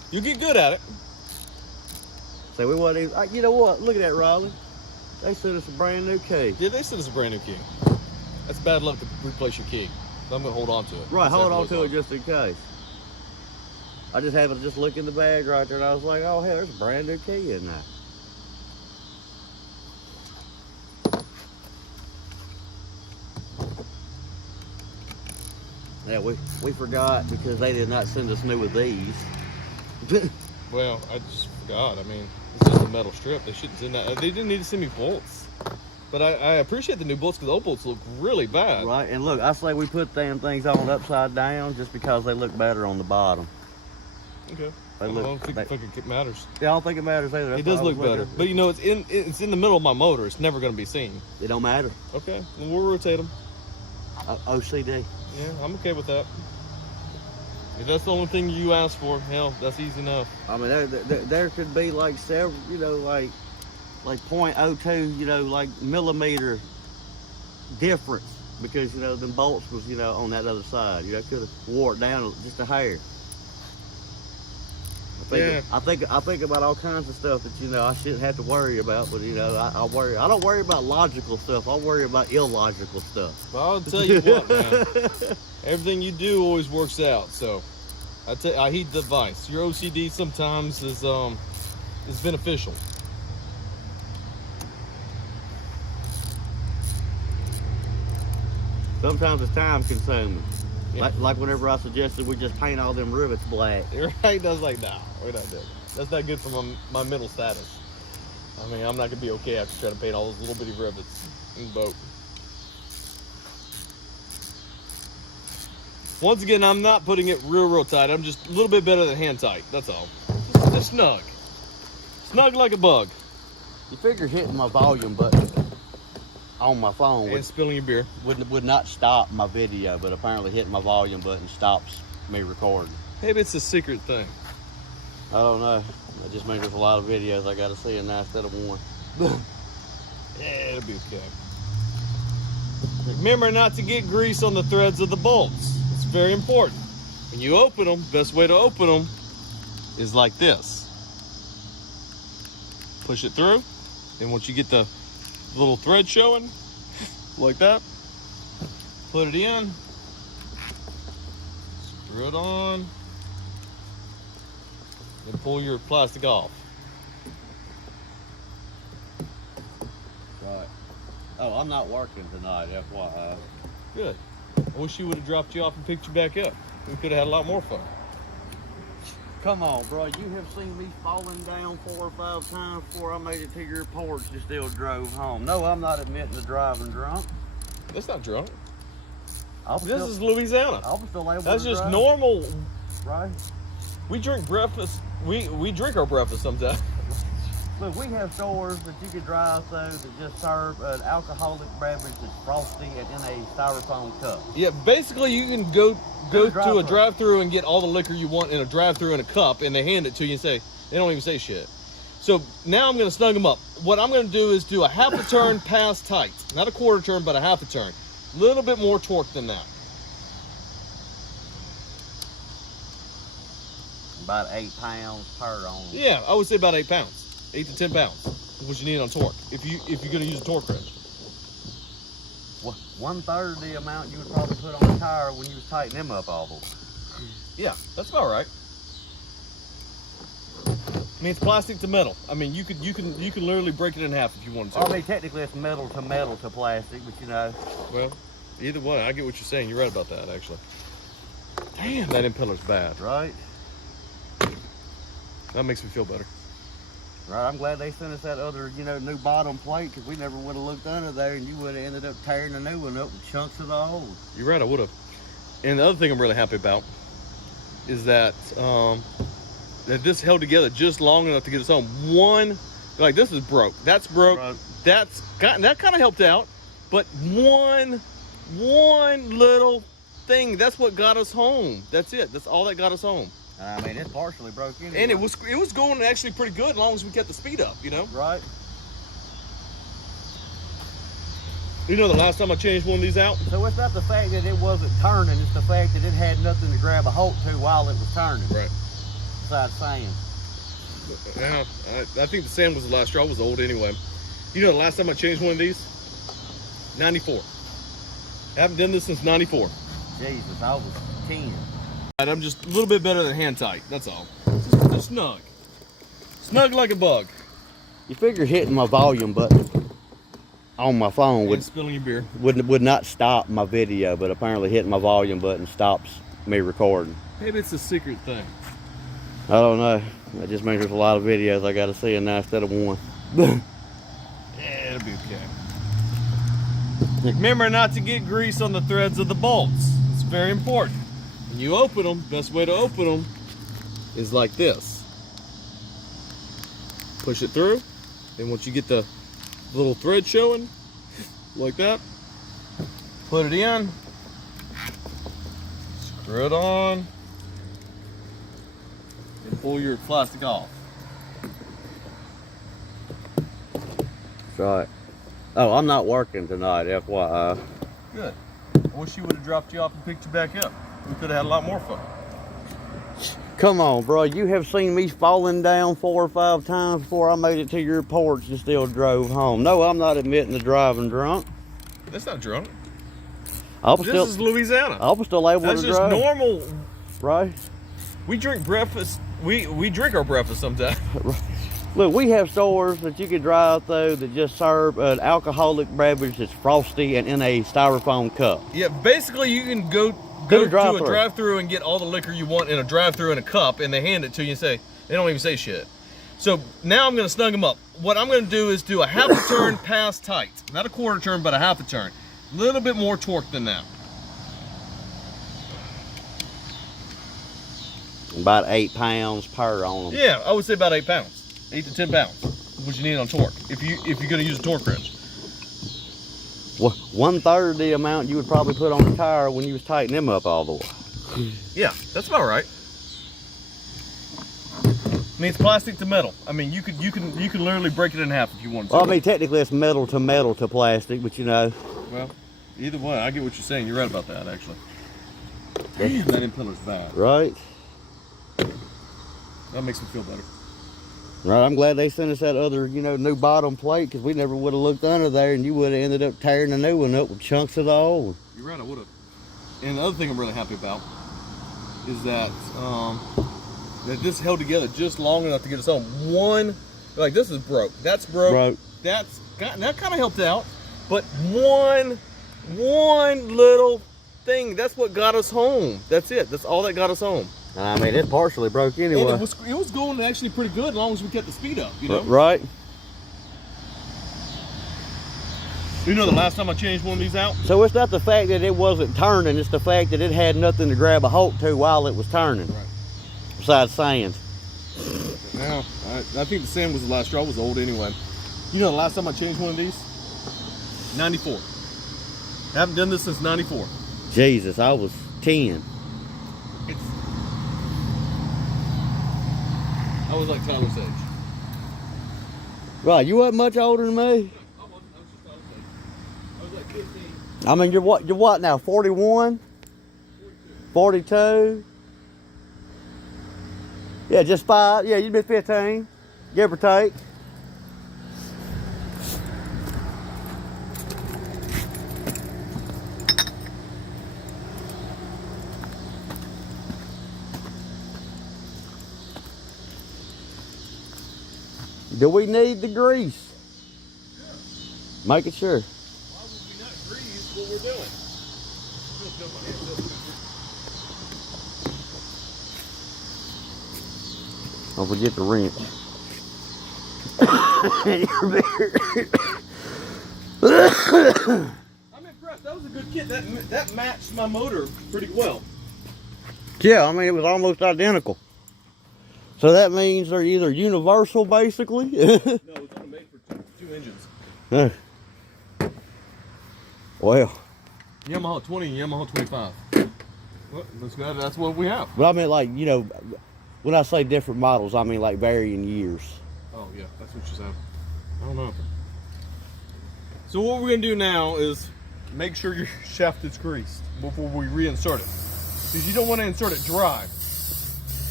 You get good at it. So we wasn't even, you know what? Look at that, Raleigh. They sent us a brand new key. Yeah, they sent us a brand new key. That's bad luck to replace your key. But I'm gonna hold on to it. Right, hold on to it just in case. I just happened to just look in the bag right there, and I was like, oh hell, there's a brand new key in there. Yeah, we forgot because they did not send us new with these. Well, I just forgot. I mean, it's just a metal strip. They shouldn't send that. They didn't need to send me bolts. But I appreciate the new bolts because the old bolts look really bad. Right, and look, I say we put damn things on upside down just because they look better on the bottom. Okay. I don't think it matters. Yeah, I don't think it matters either. It does look better. But you know, it's in the middle of my motor. It's never going to be seen. It don't matter. Okay, well, we'll rotate them. OCD. Yeah, I'm okay with that. If that's the only thing you ask for, hell, that's easy enough. I mean, there could be like several, you know, like 0.02, you know, like millimeter difference because, you know, them bolts was, you know, on that other side. You know, could have wore it down just a hair. I think about all kinds of stuff that, you know, I shouldn't have to worry about, but, you know, I don't worry about logical stuff. I worry about illogical stuff. Well, I'll tell you what, man. Everything you do always works out. So I heed the advice. Your OCD sometimes is beneficial. Sometimes it's time consuming. Yeah. Like whenever I suggested we just paint all them rivets black. Right? I was like, nah, we're not doing it. That's not good for my mental status. I mean, I'm not gonna be okay after trying to paint all those little bitty rivets in the boat. Once again, I'm not putting it real tight. I'm just a little bit better than hand tight. That's all. Just snug. Snug like a bug. You figure hitting my volume button on my phone And spilling your beer. would not stop my video, but apparently hitting my volume button stops me recording. Maybe it's a secret thing. I don't know. That just means there's a lot of videos I got to see in there instead of one. Yeah, it'll be okay. Remember not to get grease on the threads of the bolts. It's very important. When you open them, best way to open them is like this. Push it through, and once you get the little thread showing, like that, put it in, screw it on, and pull your plastic off. Right. Oh, I'm not working tonight, FYI. Good. I wish you would have dropped you off and picked you back up. We could have had a lot more fun. Come on, bro. You have seen me falling down 4 or 5 times before I made it to your porch and still drove home. No, I'm not admitting to driving drunk. That's not drunk. This is Louisiana. I was still able That's to just drive. normal. Right? We drink breakfast. We drink our breakfast sometimes. Look, we have stores that you can drive through that just serve an alcoholic beverage that's frosty and in a styrofoam cup. Yeah, basically you can go to a drive-thru. drive-through and get all the liquor you want in a drive-through in a cup, and they hand it to you and say, they don't even say shit. So now I'm gonna snug them up. What I'm gonna do is do a half a turn past tight. Not a quarter turn, but a half a turn. A little bit more torque than that. About 8 pounds per on. Yeah, I would say about 8 pounds. 8 to 10 pounds is what you need on torque if you're gonna use a torque wrench. 1/3 the amount you would probably put on a tire when you was tightening them up all the. Yeah, that's about right. I mean, it's plastic to metal. I mean, you can literally break it in half if you wanted to. I mean, technically it's metal to plastic, but you know. Well, either way, I get what you're saying. You're right about that, actually. Damn, that impeller's bad. Right. That makes me feel better. Right, I'm glad they sent us that other, you know, new bottom plate because we never would have looked under there and you would have ended up tearing the new one up with chunks of the old. You're right, I would have. And the other thing I'm really happy about is that that this held together just long enough to get us home. Like this is broke, that's broke, Right. that kind of helped out, but one little thing, that's what got us home. That's it. That's all that got us home. I mean, it's partially broke anyway. And it was going actually pretty good as long as we kept the speed up, you know? Right. You know, the last time I changed one of these out, So it's not the fact that it wasn't turning, it's the fact that it had nothing to grab a hold to while it was turning. right. besides sand. Yeah, I think the sand was the last straw. It was old anyway. You know, the last time I changed one of these, 94. I haven't done this since 94. Jesus, I was 10. I'm just a little bit better than hand tight. That's all. Just snug. Snug like a bug. You figure hitting my volume button on my phone And would spilling your beer. would not stop my video, but apparently hitting my volume button stops me recording. Maybe it's a secret thing. I don't know. That just means there's a lot of videos I got to see now instead of one. Yeah, it'll be okay. Remember not to get grease on the threads of the bolts. It's very important. When you open them, best way to open them is like this. Push it through, and once you get the little thread showing, like that, put it in, screw it on, and pull your plastic off. That's right. Oh, I'm not working tonight, FYI. Good. I wish you would have dropped you off and picked you back up. We could have had a lot more fun. Come on, bro. You have seen me falling down 4 or 5 times before I made it to your porch and still drove home. No, I'm not admitting to driving drunk. That's not drunk. This is Louisiana. I was still able That's to just drive. normal. Right? We drink breakfast. We drink our breakfast sometimes. Look, we have stores that you can drive through that just serve an alcoholic beverage that's frosty and in a styrofoam cup. Yeah, basically you can go to a to a drive-through and get all the liquor you want in a drive-through in a cup, and they hand it to you and say, they don't even say shit. So now I'm gonna snug them up. What I'm gonna do is do a half a turn past tight. Not a quarter turn, but a half a turn. A little bit more torque than that. About 8 pounds per on them. Yeah, I would say about 8 pounds. 8 to 10 pounds is what you need on torque if you're gonna use a torque wrench. Well, 1/3 the amount you would probably put on a tire when you was tightening them up all the way. Yeah, that's about right. I mean, it's plastic to metal. I mean, you can literally break it in half if you wanted to. Well, I mean, technically it's metal to plastic, but you know. Well, either way, I get what you're saying. You're right about that, actually. Damn, that impeller's bad. Right? That makes me feel better. Right, I'm glad they sent us that other, new bottom plate, because we never would have looked under there and you would have ended up tearing the new one up with chunks of the old one. You're right, I would have. And the other thing I'm really happy about is that that this held together just long enough to get us home. Like this is broke, that's broke, that kind of helped out, but one little thing, that's what got us home. That's it, that's all that got us home. I mean, it partially broke anyway. And it was going actually pretty good as long as we kept the speed up, you know? Right. You know the last time I changed one of these out? So it's not the fact that it wasn't turning, it's the fact that it had nothing to grab a hold to while it was turning. Right. Besides sand. Now, I think the sand was the last straw. It was old anyway. You know the last time I changed one of these? 94. I haven't done this since 94. Jesus, I was 10. I was like Tyler's age. Right, you wasn't much older than me. I was just Tyler's age. I was like 15. I mean, you're what now, 41? 42? Yeah, just 5. Yeah, you'd be 15, give or take. Do we need the grease? Yeah. Make it sure. Why would we not grease what we're doing? Don't forget the wrench. I'm impressed. That was a good kit. That matched my motor pretty well. Yeah, I mean, it was almost identical. So that means they're either universal, basically. No, it's only made for two engines. Well. Yamaha 20 and Yamaha 25. Well, that's what we have. But I mean, like, when I say different models, I mean like varying years. Oh, yeah, that's what you said. I don't know. So what we're going to do now is make sure your shaft is greased before we reinsert it. Because you don't want to insert it dry.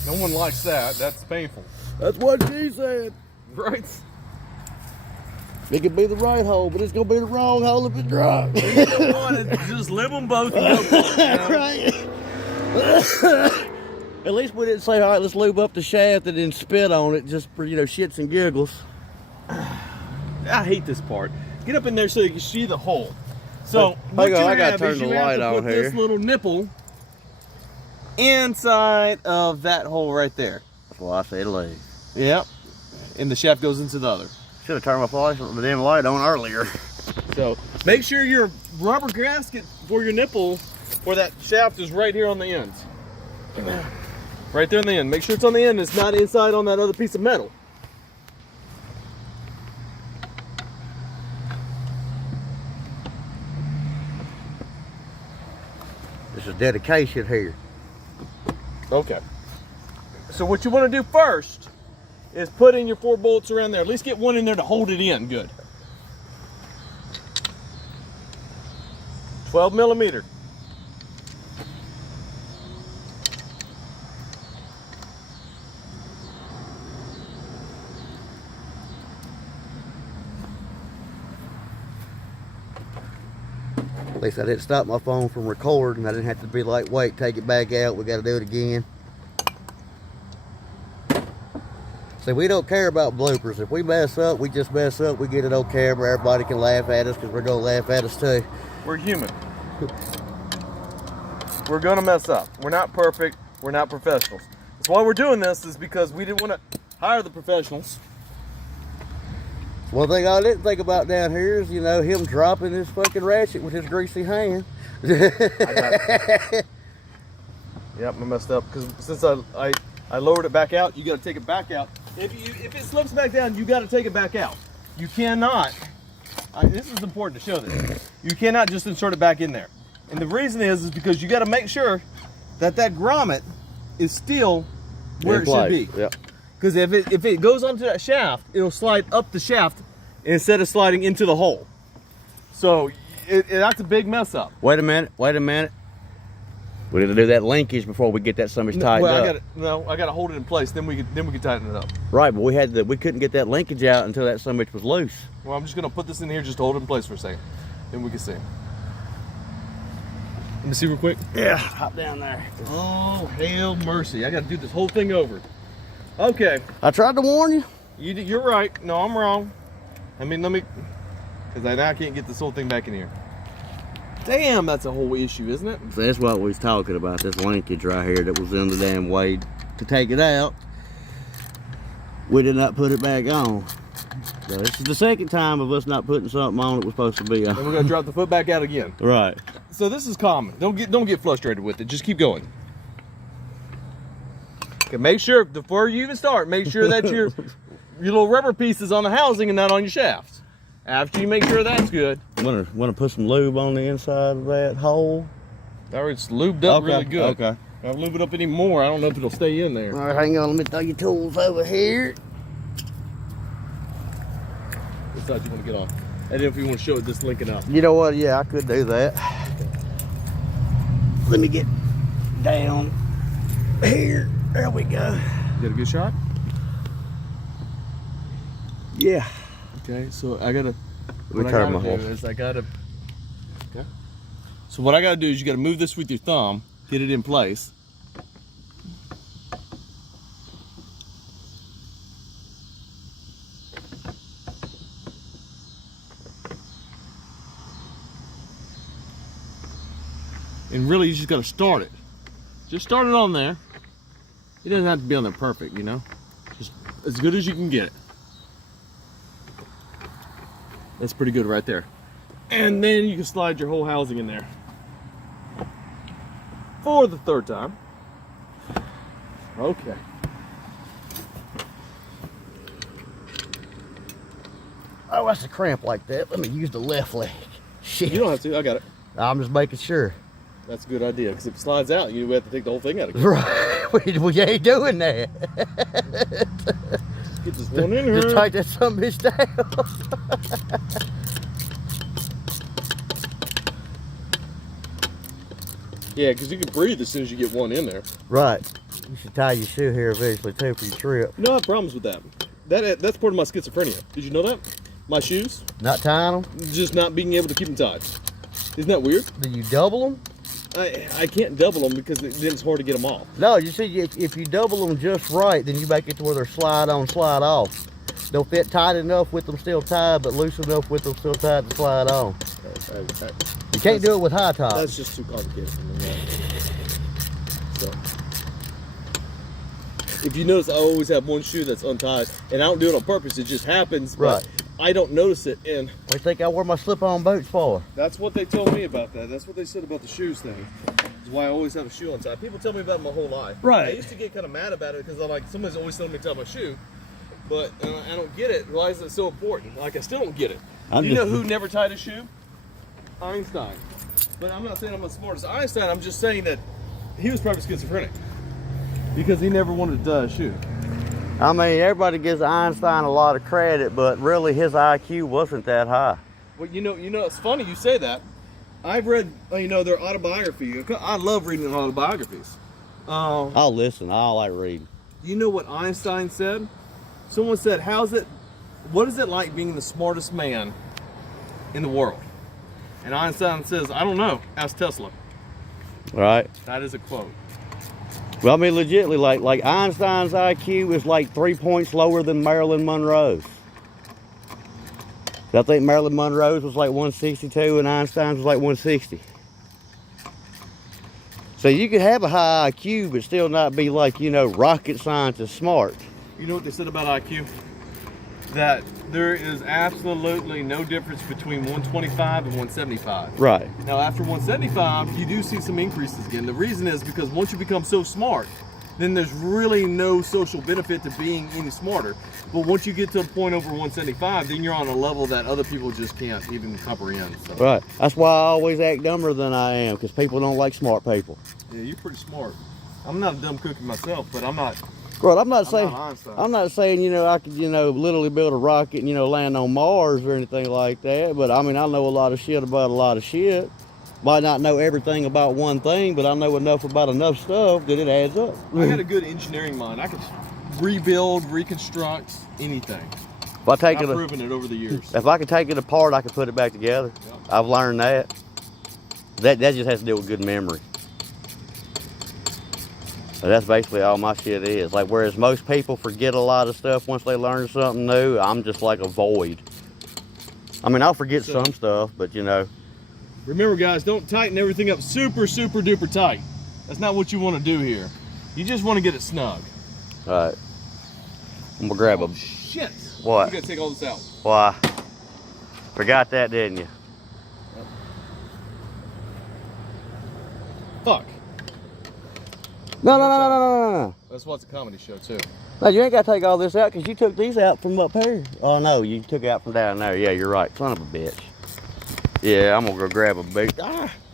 No one likes that. That's painful. That's what she said. Right? It could be the right hole, but it's gonna be the wrong hole if it drops. You don't want to just live them both and go for it, you know? Right. At least we didn't say, all right, let's lube up the shaft and then spit on it just for, you know, shits and giggles. I hate this part. Get up in there so you can see the hole. So I gotta turn the light on here. This little nipple inside of that hole right there. That's why I said leave. Yep. And the shaft goes into the other. Should have turned the damn light on earlier. So make sure your rubber gasket for your nipple or that shaft is right here on the ends. Right there on the end. Make sure it's on the end. It's not inside on that other piece of metal. This is dedication here. Okay. So what you want to do first is put in your 4 bolts around there. At least get one in there to hold it in good. 12 millimeter. At least I didn't stop my phone from recording. I didn't have to be like, wait, take it back out. We got to do it again. See, we don't care about bloopers. If we mess up, we just mess up. We get it on camera. Everybody can laugh at us because we're going to laugh at us too. We're human. We're going to mess up. We're not perfect. We're not professionals. That's why we're doing this, is because we didn't want to hire the professionals. One thing I didn't think about down here is, you know, him dropping his fucking ratchet with his greasy hand. Yep, I messed up because since I lowered it back out, you got to take it back out. If it slips back down, you got to take it back out. You cannot. This is important to show this. You cannot just insert it back in there. And the reason is because you got to make sure that grommet is still where it should be. Yep. Because if it goes onto that shaft, it'll slide up the shaft instead of sliding into the hole. So that's a big mess up. Wait a minute. We need to do that linkage before we get that something tightened up. I gotta hold it in place. Then we can tighten it up. Right, but we couldn't get that linkage out until that something was loose. Well, I'm just gonna put this in here just to hold it in place for a second. Then we can see. Let me see real quick. Yeah, hop down there. Oh, hell mercy. I gotta do this whole thing over. Okay. I tried to warn you. You're right. No, I'm wrong. I mean, because now I can't get this whole thing back in here. Damn, that's a whole issue, isn't it? So that's what we was talking about, this linkage right here that was in the damn way to take it out. We did not put it back on. So this is the second time of us not putting something on that was supposed to be on. And we're gonna drop the foot back out again. Right. So this is common. Don't get frustrated with it. Just keep going. Okay, make sure before you even start, make sure that your little rubber piece is on the housing and not on your shafts. After you make sure that's good. Want to put some lube on the inside of that hole? It's lubed up really good. Okay. If I lube it up any more, I don't know if it'll stay in there. All right, hang on. Let me throw your tools over here. Which side you want to get on? I don't know if you want to show it just linking up. You know what? Yeah, I could do that. Let me get down here. There we go. Get a good shot? Yeah. Okay, so I gotta. Let me turn my hole. Okay. So what I gotta do is you gotta move this with your thumb, get it in place. And really, you just gotta start it. Just start it on there. It doesn't have to be on there perfect, you know? Just as good as you can get it. That's pretty good right there. And then you can slide your whole housing in there. For the third time. Okay. Oh, that's a cramp like that. Let me use the left leg. Shit. You don't have to, I got it. I'm just making sure. That's a good idea, because if it slides out, you have to take the whole thing out again. Right. We ain't doing that. Get this one in here. Just tight that some bitch down. Yeah, because you can breathe as soon as you get one in there. Right. You should tie your shoe here eventually too for your trip. You know, I have problems with that. That's part of my schizophrenia. Did you know that? My shoes, Not tying them? just not being able to keep them tied. Isn't that weird? Do you double them? I can't double them because then it's hard to get them off. No, you see, if you double them just right, then you make it to where they're slide on, slide off. They'll fit tight enough with them still tied, but loose enough with them still tied to slide on. You can't do it with high tops. That's just too complicated for me. So, if you notice, I always have one shoe that's untied, and I don't do it on purpose. It just happens, but Right. I don't notice it. And What do you think I wear my slip-on boots for? that's what they told me about that. That's what they said about the shoes thing. That's why I always have a shoe untied. People tell me about it my whole life. Right. I used to get kind of mad about it because I'm like, somebody's always telling me to tie my shoe, but I don't get it. Why is it so important? Like, I still don't get it. You know who never tied a shoe? Einstein. But I'm not saying I'm as smart as Einstein. I'm just saying that he was probably schizophrenic because he never wanted to tie a shoe. I mean, everybody gives Einstein a lot of credit, but really his IQ wasn't that high. Well, you know, it's funny you say that. I've read, their autobiography. I love reading autobiographies. I'll listen. I like reading. You know what Einstein said? Someone said, what is it like being the smartest man in the world? And Einstein says, I don't know. Ask Tesla. Right. That is a quote. Well, I mean, legitimately, like Einstein's IQ is like 3 points lower than Marilyn Monroe's. I think Marilyn Monroe's was like 162 and Einstein's was like 160. So you could have a high IQ but still not be like, rocket scientist smart. You know what they said about IQ? That there is absolutely no difference between 125 and 175. Right. Now, after 175, you do see some increases again. The reason is because once you become so smart, then there's really no social benefit to being any smarter. But once you get to a point over 175, then you're on a level that other people just can't even comprehend. So. Right. That's why I always act dumber than I am, because people don't like smart people. Yeah, you're pretty smart. I'm not a dumb cookie myself, but I'm not. Right, I'm not saying Einstein. I'm not saying I could literally build a rocket and land on Mars or anything like that. But I mean, I know a lot of shit about a lot of shit. Might not know everything about one thing, but I know enough about enough stuff that it adds up. I got a good engineering mind. I could rebuild, reconstruct anything. If I take I've it, proven it over the years. if I could take it apart, I could put it back together. Yep. I've learned that. That just has to do with good memory. So that's basically all my shit is. Like, whereas most people forget a lot of stuff once they learn something new, I'm just like a void. I mean, I'll forget some stuff, but Remember, guys, don't tighten everything up super, super duper tight. That's not what you want to do here. You just want to get it snug. All right. I'm gonna grab Oh, shit. What? You gotta take all this out. Why? Forgot that, didn't you? Fuck. No. That's why it's a comedy show, too. No, you ain't got to take all this out because you took these out from up here. Oh, no, you took it out from down there. Yeah, you're right. Son of a bitch. Yeah, I'm going to go grab a boot. Ah.